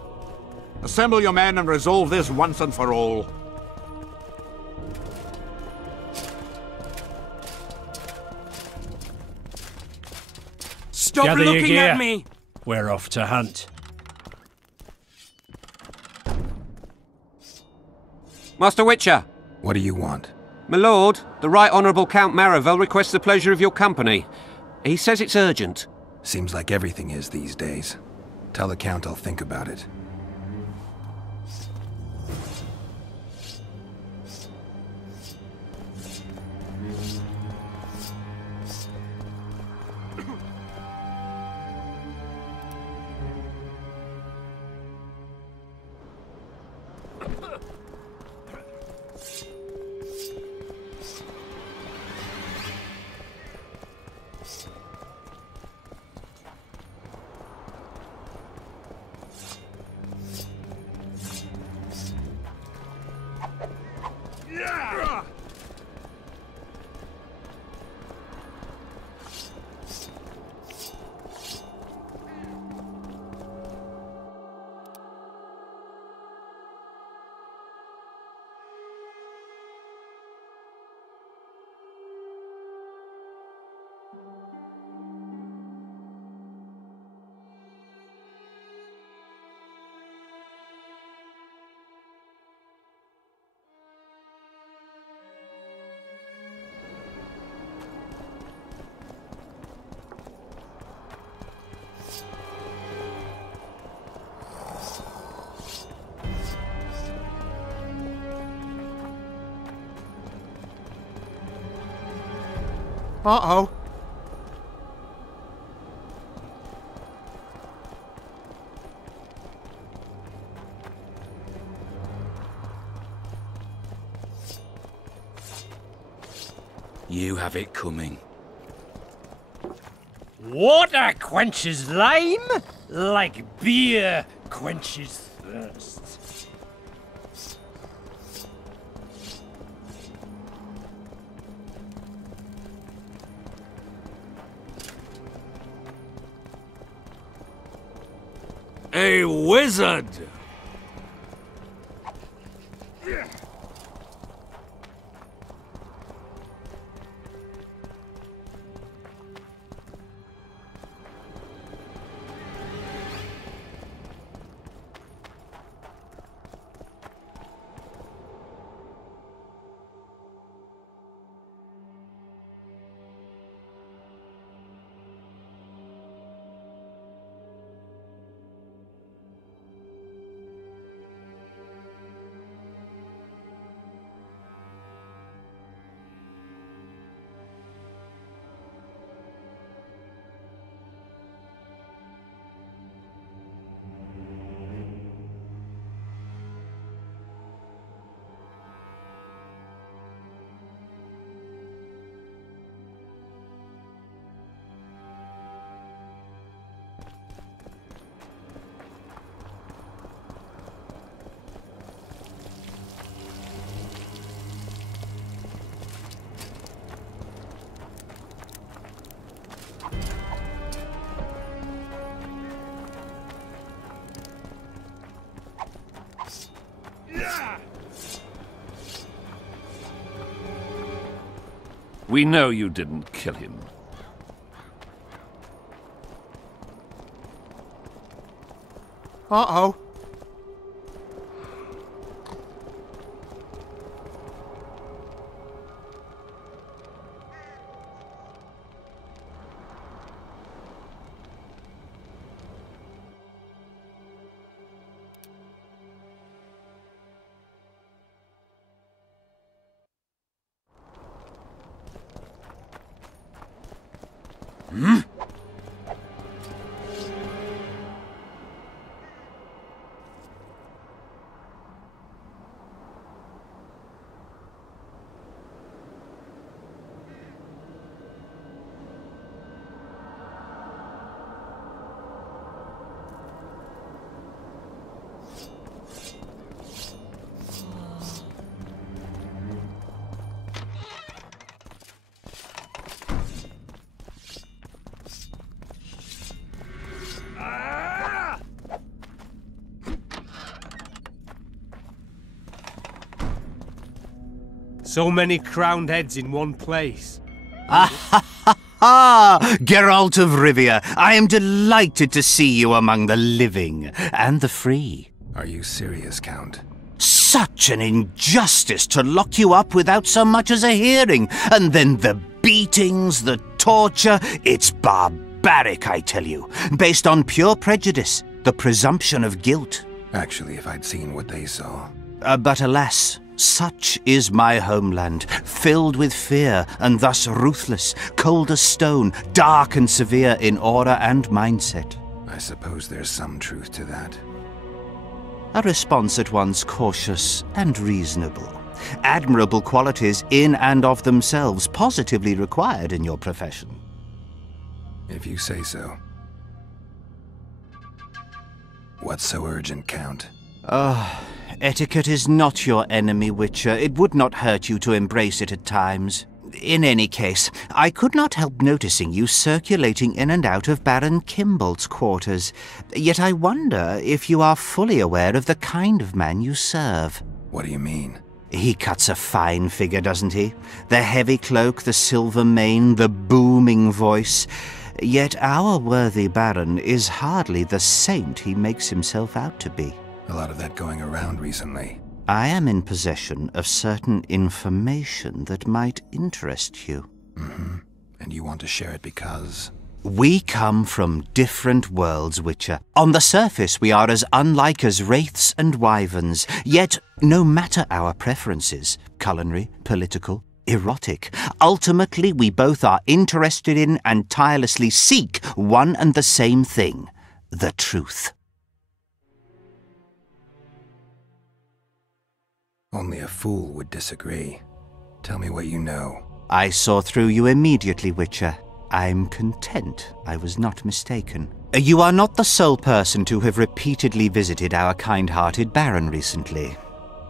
Assemble your men and resolve this once and for all. Stop Gather your looking gear. at me! We're off to hunt. Master Witcher! What do you want? My lord, the Right Honourable Count Maravel requests the pleasure of your company. He says it's urgent. Seems like everything is these days. Tell the Count I'll think about it. Uh-oh. You have it coming. Water quenches lime, like beer quenches thirst. A wizard! We know you didn't kill him. Uh-oh. Hmm? So many crowned heads in one place. Geralt of Rivia, I am delighted to see you among the living and the free. Are you serious, Count? Such an injustice to lock you up without so much as a hearing, and then the beatings, the torture. It's barbaric, I tell you, based on pure prejudice, the presumption of guilt. Actually, if I'd seen what they saw... But alas, such is my homeland, filled with fear and thus ruthless, cold as stone, dark and severe in aura and mindset. I suppose there's some truth to that. A response at once cautious and reasonable. Admirable qualities in and of themselves, positively required in your profession. If you say so. What's so urgent, Count? Etiquette is not your enemy, Witcher. It would not hurt you to embrace it at times. In any case, I could not help noticing you circulating in and out of Baron Kimbolt's quarters. Yet I wonder if you are fully aware of the kind of man you serve. What do you mean? He cuts a fine figure, doesn't he? The heavy cloak, the silver mane, the booming voice. Yet our worthy Baron is hardly the saint he makes himself out to be. A lot of that going around recently. I am in possession of certain information that might interest you. Mm-hmm. And you want to share it because... We come from different worlds, Witcher. On the surface, we are as unlike as wraiths and wyverns. Yet, no matter our preferences, culinary, political, erotic, ultimately we both are interested in and tirelessly seek one and the same thing, the truth. Only a fool would disagree. Tell me what you know. I saw through you immediately, Witcher. I'm content I was not mistaken. You are not the sole person to have repeatedly visited our kind-hearted Baron recently.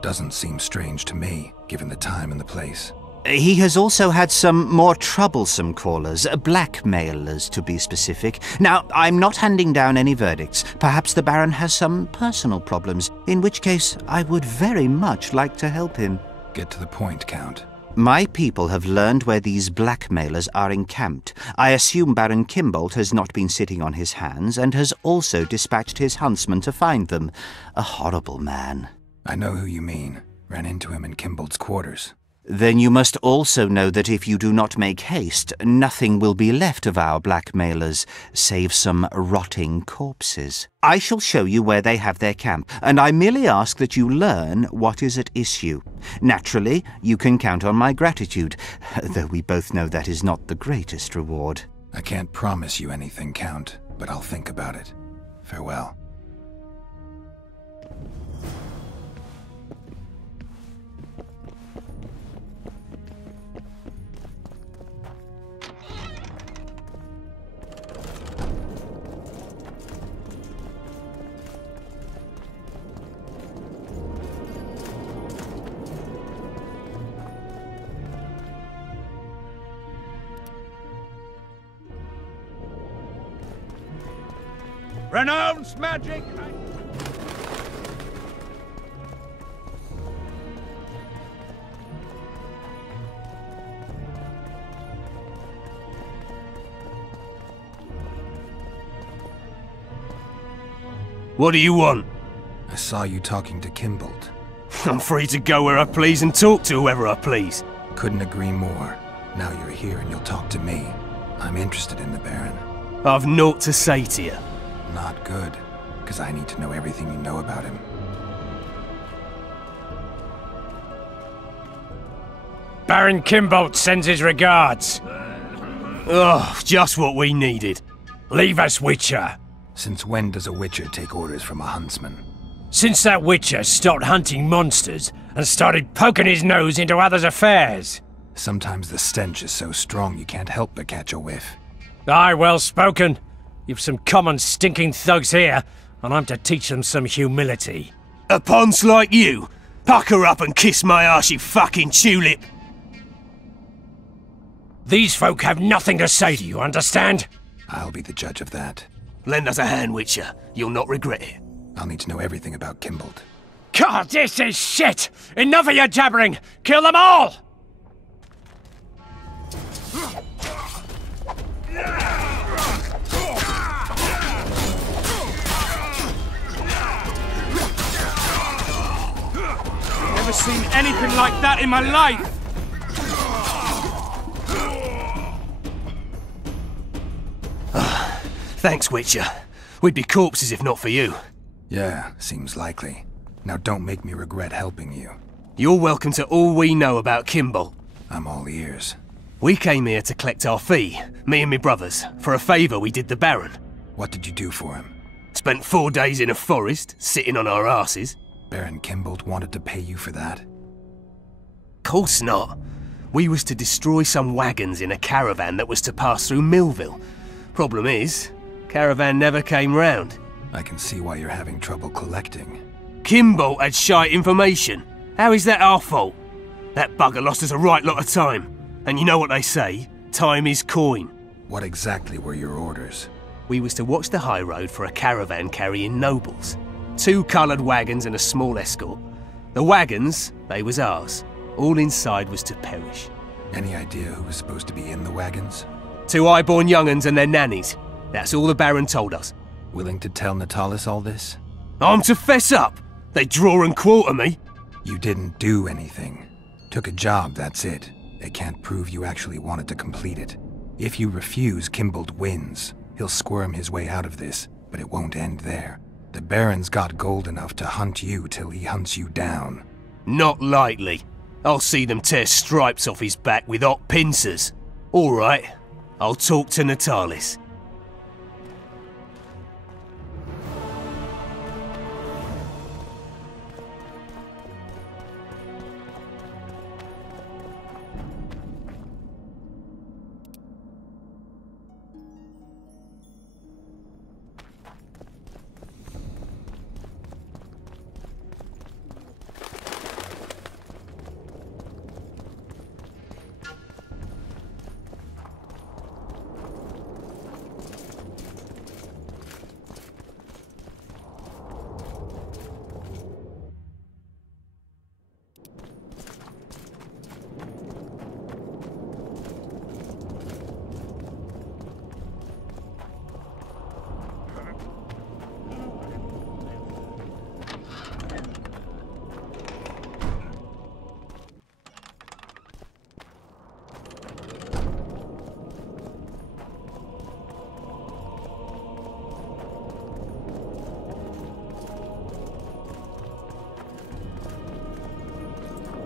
Doesn't seem strange to me, given the time and the place. He has also had some more troublesome callers, blackmailers to be specific. Now, I'm not handing down any verdicts. Perhaps the Baron has some personal problems, in which case I would very much like to help him. Get to the point, Count. My people have learned where these blackmailers are encamped. I assume Baron Kimbolt has not been sitting on his hands and has also dispatched his huntsman to find them. A horrible man. I know who you mean. Ran into him in Kimbolt's quarters. Then you must also know that if you do not make haste, nothing will be left of our blackmailers, save some rotting corpses. I shall show you where they have their camp, and I merely ask that you learn what is at issue. Naturally, you can count on my gratitude, though we both know that is not the greatest reward. I can't promise you anything, Count, but I'll think about it. Farewell. Renounce magic! What do you want? I saw you talking to Kimbold. I'm free to go where I please and talk to whoever I please. Couldn't agree more. Now you're here and you'll talk to me. I'm interested in the Baron. I've naught to say to you. Not good, because I need to know everything you know about him. Baron Kimbold sends his regards. Oh, just what we needed. Leave us, Witcher. Since when does a Witcher take orders from a huntsman? Since that Witcher stopped hunting monsters and started poking his nose into others' affairs. Sometimes the stench is so strong you can't help but catch a whiff. Aye, well spoken. You've some common stinking thugs here, and I'm to teach them some humility. A ponce like you? Pucker up and kiss my arse, you fucking tulip! These folk have nothing to say to you, understand? I'll be the judge of that. Lend us a hand, Witcher. You'll not regret it. I'll need to know everything about Kimbold. God, this is shit! Enough of your jabbering! Kill them all! Never seen anything like that in my life! Thanks, Witcher. We'd be corpses if not for you. Yeah, seems likely. Now don't make me regret helping you. You're welcome to all we know about Kimbold. I'm all ears. We came here to collect our fee, me and me brothers, for a favour we did the Baron. What did you do for him? Spent 4 days in a forest, sitting on our asses. Baron Kimbold wanted to pay you for that? Course not. We was to destroy some wagons in a caravan that was to pass through Millville. Problem is, caravan never came round. I can see why you're having trouble collecting. Kimbold had shite information. How is that our fault? That bugger lost us a right lot of time. And you know what they say, time is coin. What exactly were your orders? We was to watch the high road for a caravan carrying nobles. 2 coloured wagons and a small escort. The wagons, they was ours. All inside was to perish. Any idea who was supposed to be in the wagons? 2 high-born young'uns and their nannies. That's all the Baron told us. Willing to tell Natalis all this? I'm to fess up. They draw and quarter me. You didn't do anything. Took a job, that's it. They can't prove you actually wanted to complete it. If you refuse, Kimbold wins. He'll squirm his way out of this, but it won't end there. The Baron's got gold enough to hunt you till he hunts you down. Not likely. I'll see them tear stripes off his back with hot pincers. All right, I'll talk to Natalis.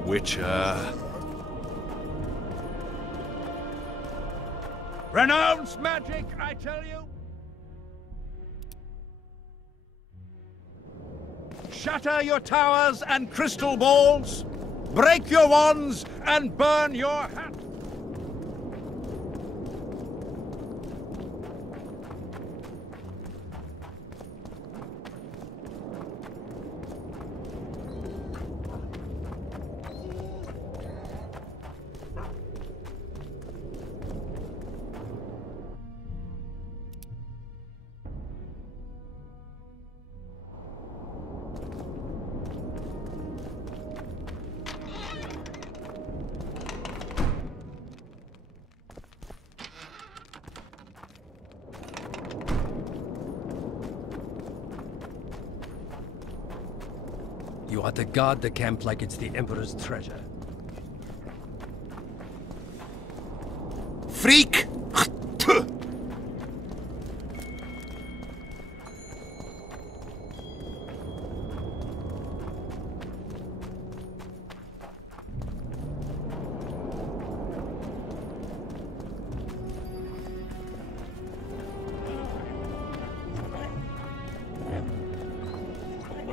Witcher. Renounce magic, I tell you! Shatter your towers and crystal balls! Break your wands and burn your hats! You are to guard the camp like it's the Emperor's treasure. Freak!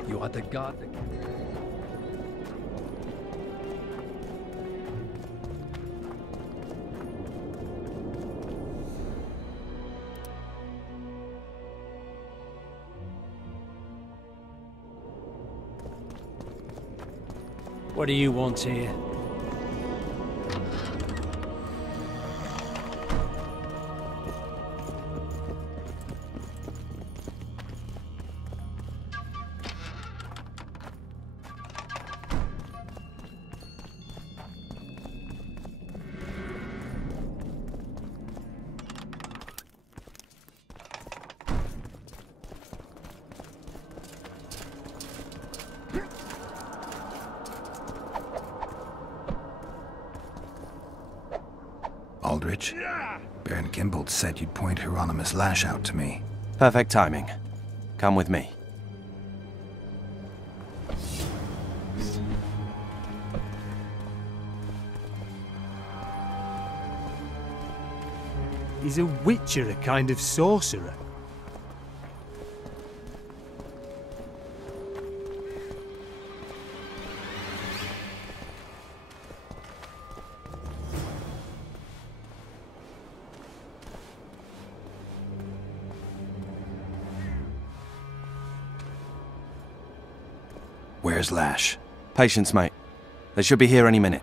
You are to guard the camp. What do you want here? Aldrich, Baron Gimbold said you'd point Hieronymus Lash out to me. Perfect timing. Come with me. Is a witcher a kind of sorcerer? Where's Lash? Patience, mate. They should be here any minute.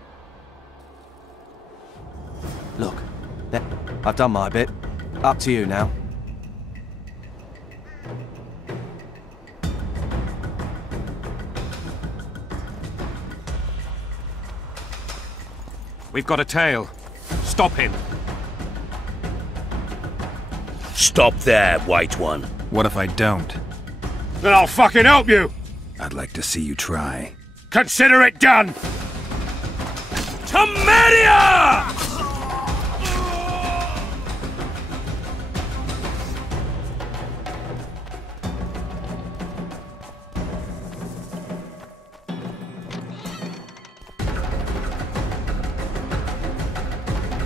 Look, there. I've done my bit. Up to you now. We've got a tail. Stop him. Stop there, White One. What if I don't? Then I'll fucking help you! I'd like to see you try. Consider it done! Temeria!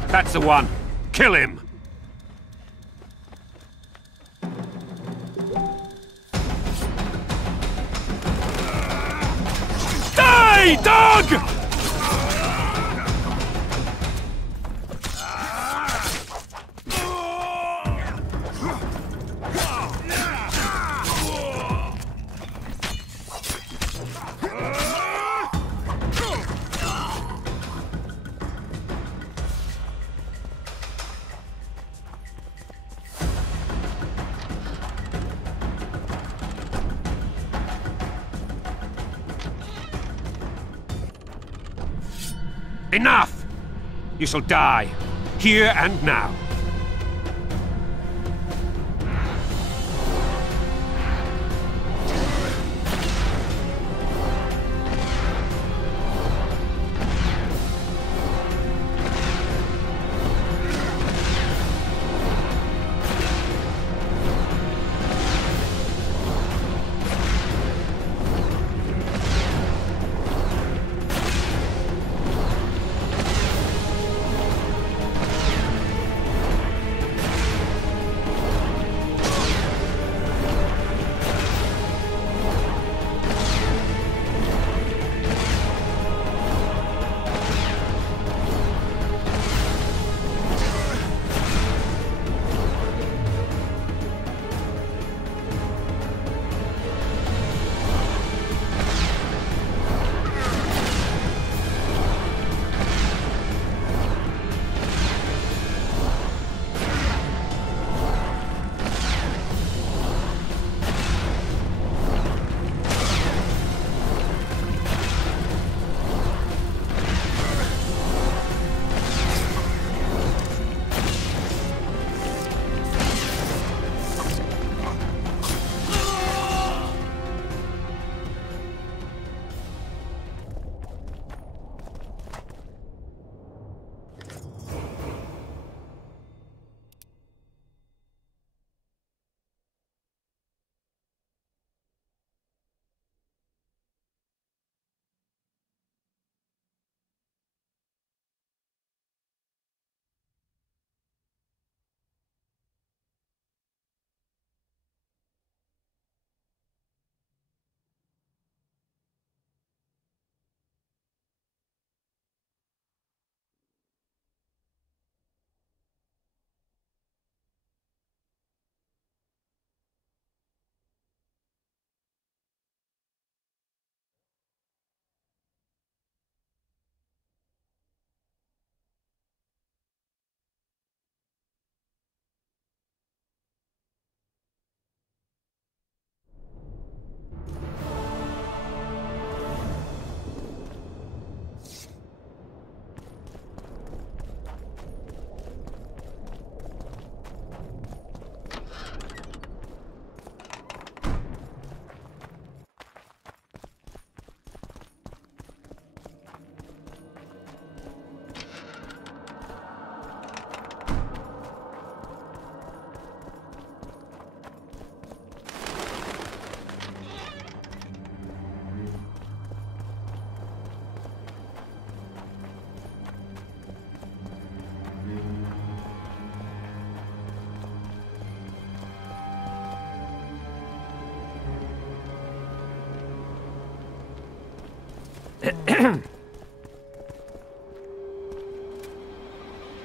That's the one. Kill him! Die, dog! Enough! You shall die, here and now.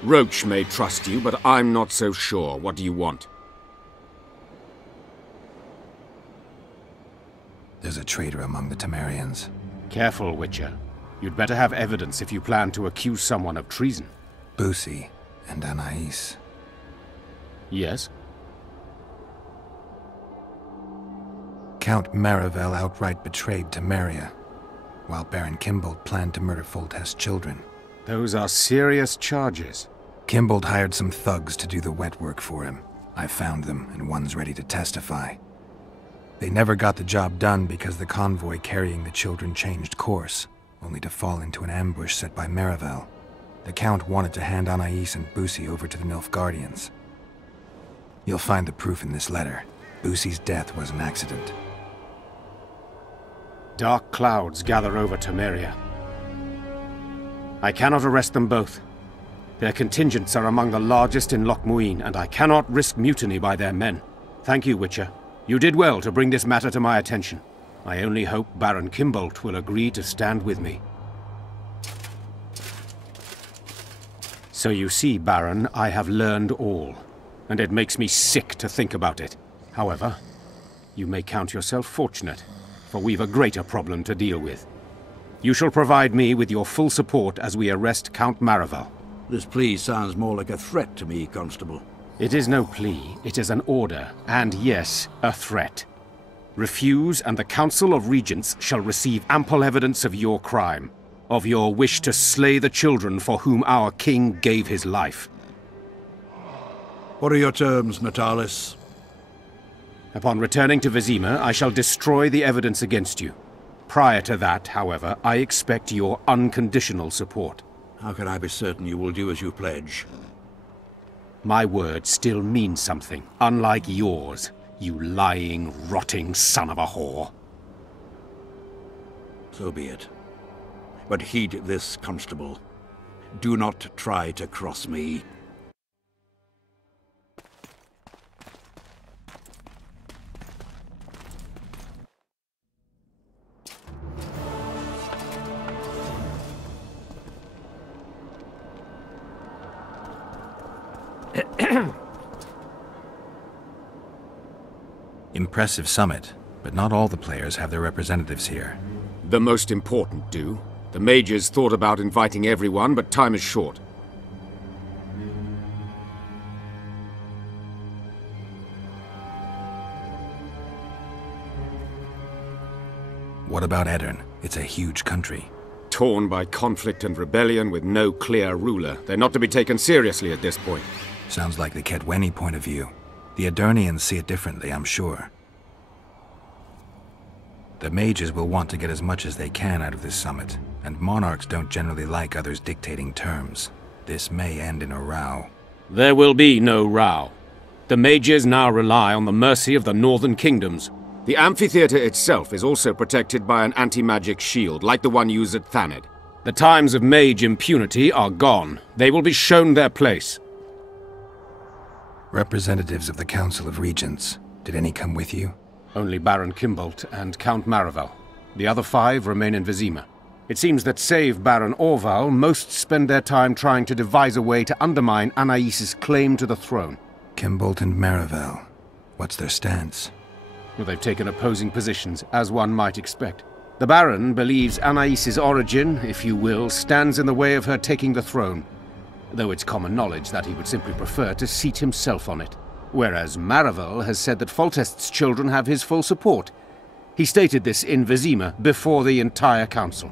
Roach may trust you, but I'm not so sure. What do you want? There's a traitor among the Temerians. Careful, Witcher. You'd better have evidence if you plan to accuse someone of treason. Busi and Anais. Yes? Count Marivel outright betrayed Temeria, while Baron Kimbold planned to murder Foltest's children. Those are serious charges. Kimbold hired some thugs to do the wet work for him. I found them, and one's ready to testify. They never got the job done because the convoy carrying the children changed course, only to fall into an ambush set by Marivel. The Count wanted to hand Anais and Busi over to the Nilfgaardians. You'll find the proof in this letter. Busi's death was an accident. Dark clouds gather over Temeria. I cannot arrest them both. Their contingents are among the largest in Loch Muin, and I cannot risk mutiny by their men. Thank you, Witcher. You did well to bring this matter to my attention. I only hope Baron Kimbold will agree to stand with me. So you see, Baron, I have learned all, and it makes me sick to think about it. However, you may count yourself fortunate, for we've a greater problem to deal with. You shall provide me with your full support as we arrest Count Marivel. This plea sounds more like a threat to me, Constable. It is no plea, it is an order, and yes, a threat. Refuse, and the Council of Regents shall receive ample evidence of your crime, of your wish to slay the children for whom our king gave his life. What are your terms, Natalis? Upon returning to Vizima, I shall destroy the evidence against you. Prior to that, however, I expect your unconditional support. How can I be certain you will do as you pledge? My word still means something, unlike yours, you lying, rotting son of a whore. So be it. But heed this, Constable. Do not try to cross me. Impressive summit, but not all the players have their representatives here. The most important do. The mages thought about inviting everyone, but time is short. What about Edirn? It's a huge country. Torn by conflict and rebellion with no clear ruler. They're not to be taken seriously at this point. Sounds like the Kedweni point of view. The Edirnians see it differently, I'm sure. The mages will want to get as much as they can out of this summit, and monarchs don't generally like others dictating terms. This may end in a row. There will be no row. The mages now rely on the mercy of the northern kingdoms. The amphitheater itself is also protected by an anti-magic shield, like the one used at Thaned. The times of mage impunity are gone. They will be shown their place. Representatives of the Council of Regents. Did any come with you? Only Baron Kimbold and Count Marivel. The other 5 remain in Vizima. It seems that save Baron Orval, most spend their time trying to devise a way to undermine Anais's claim to the throne. Kimbold and Marivel. What's their stance? Well, they've taken opposing positions, as one might expect. The Baron believes Anais's origin, if you will, stands in the way of her taking the throne, though it's common knowledge that he would simply prefer to seat himself on it. Whereas Marivel has said that Foltest's children have his full support. He stated this in Vizima before the entire council.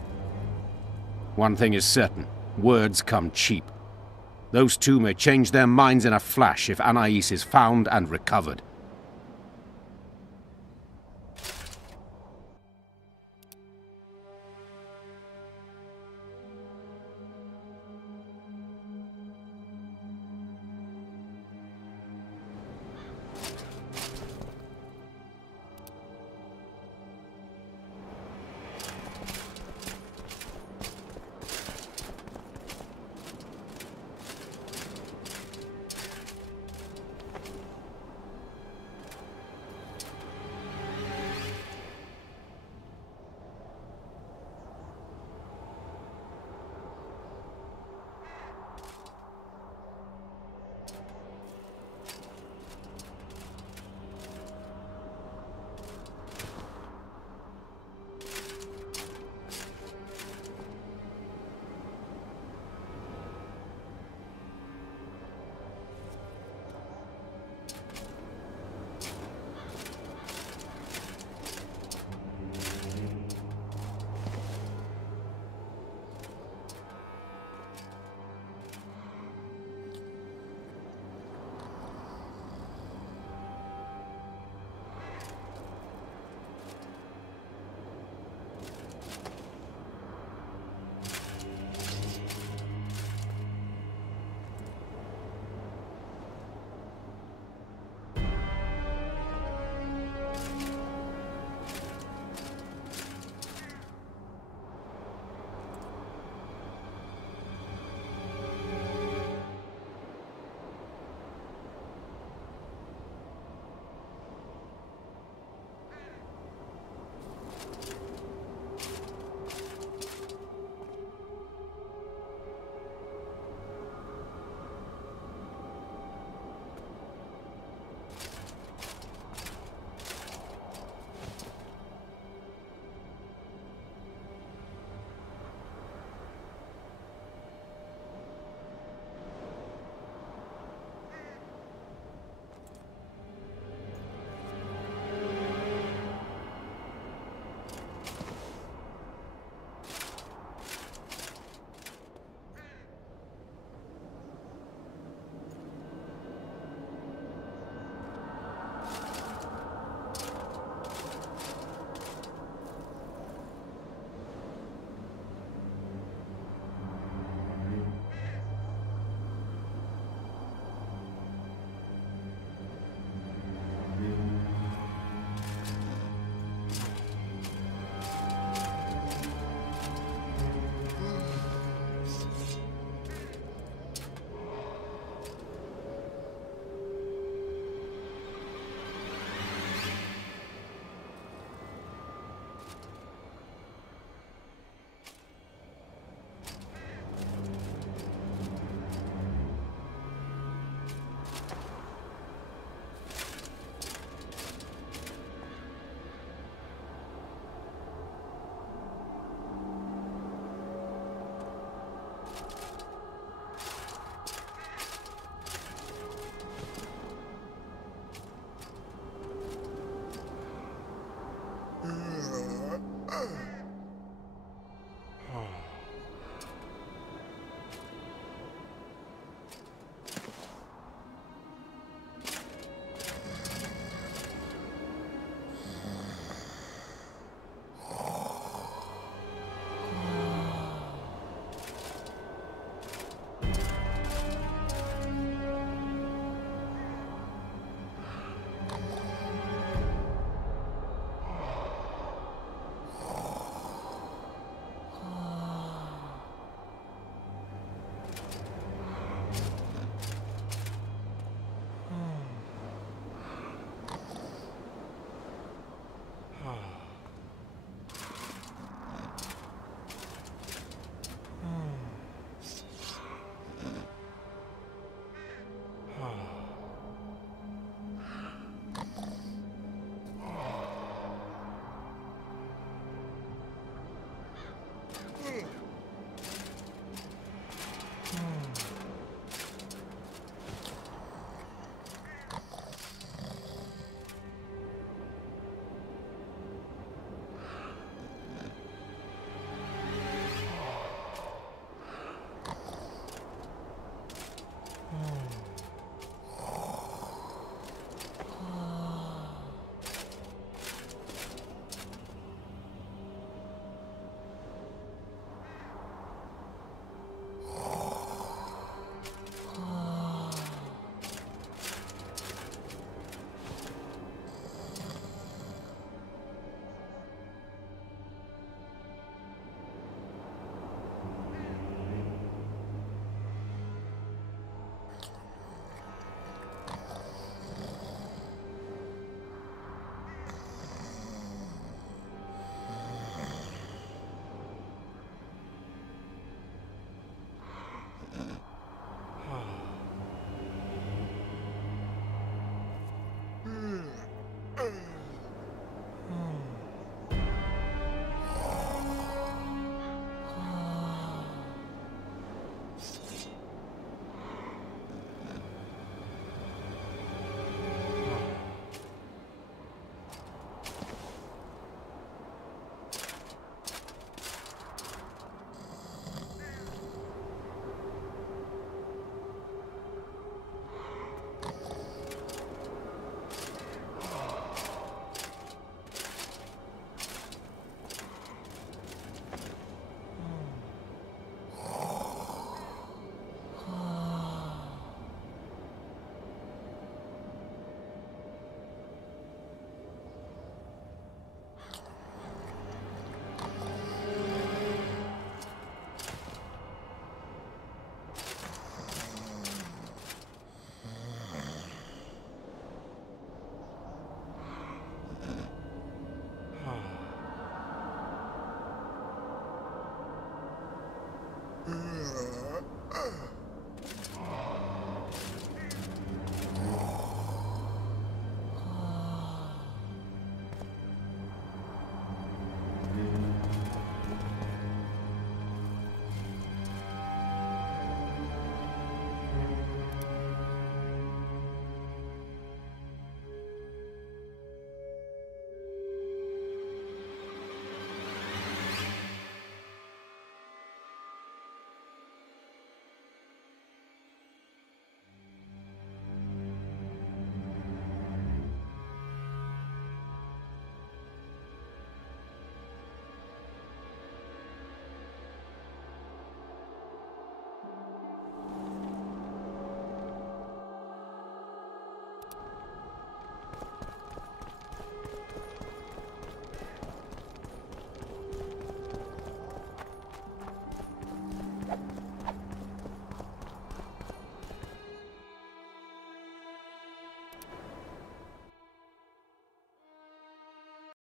One thing is certain, words come cheap. Those two may change their minds in a flash if Anais is found and recovered.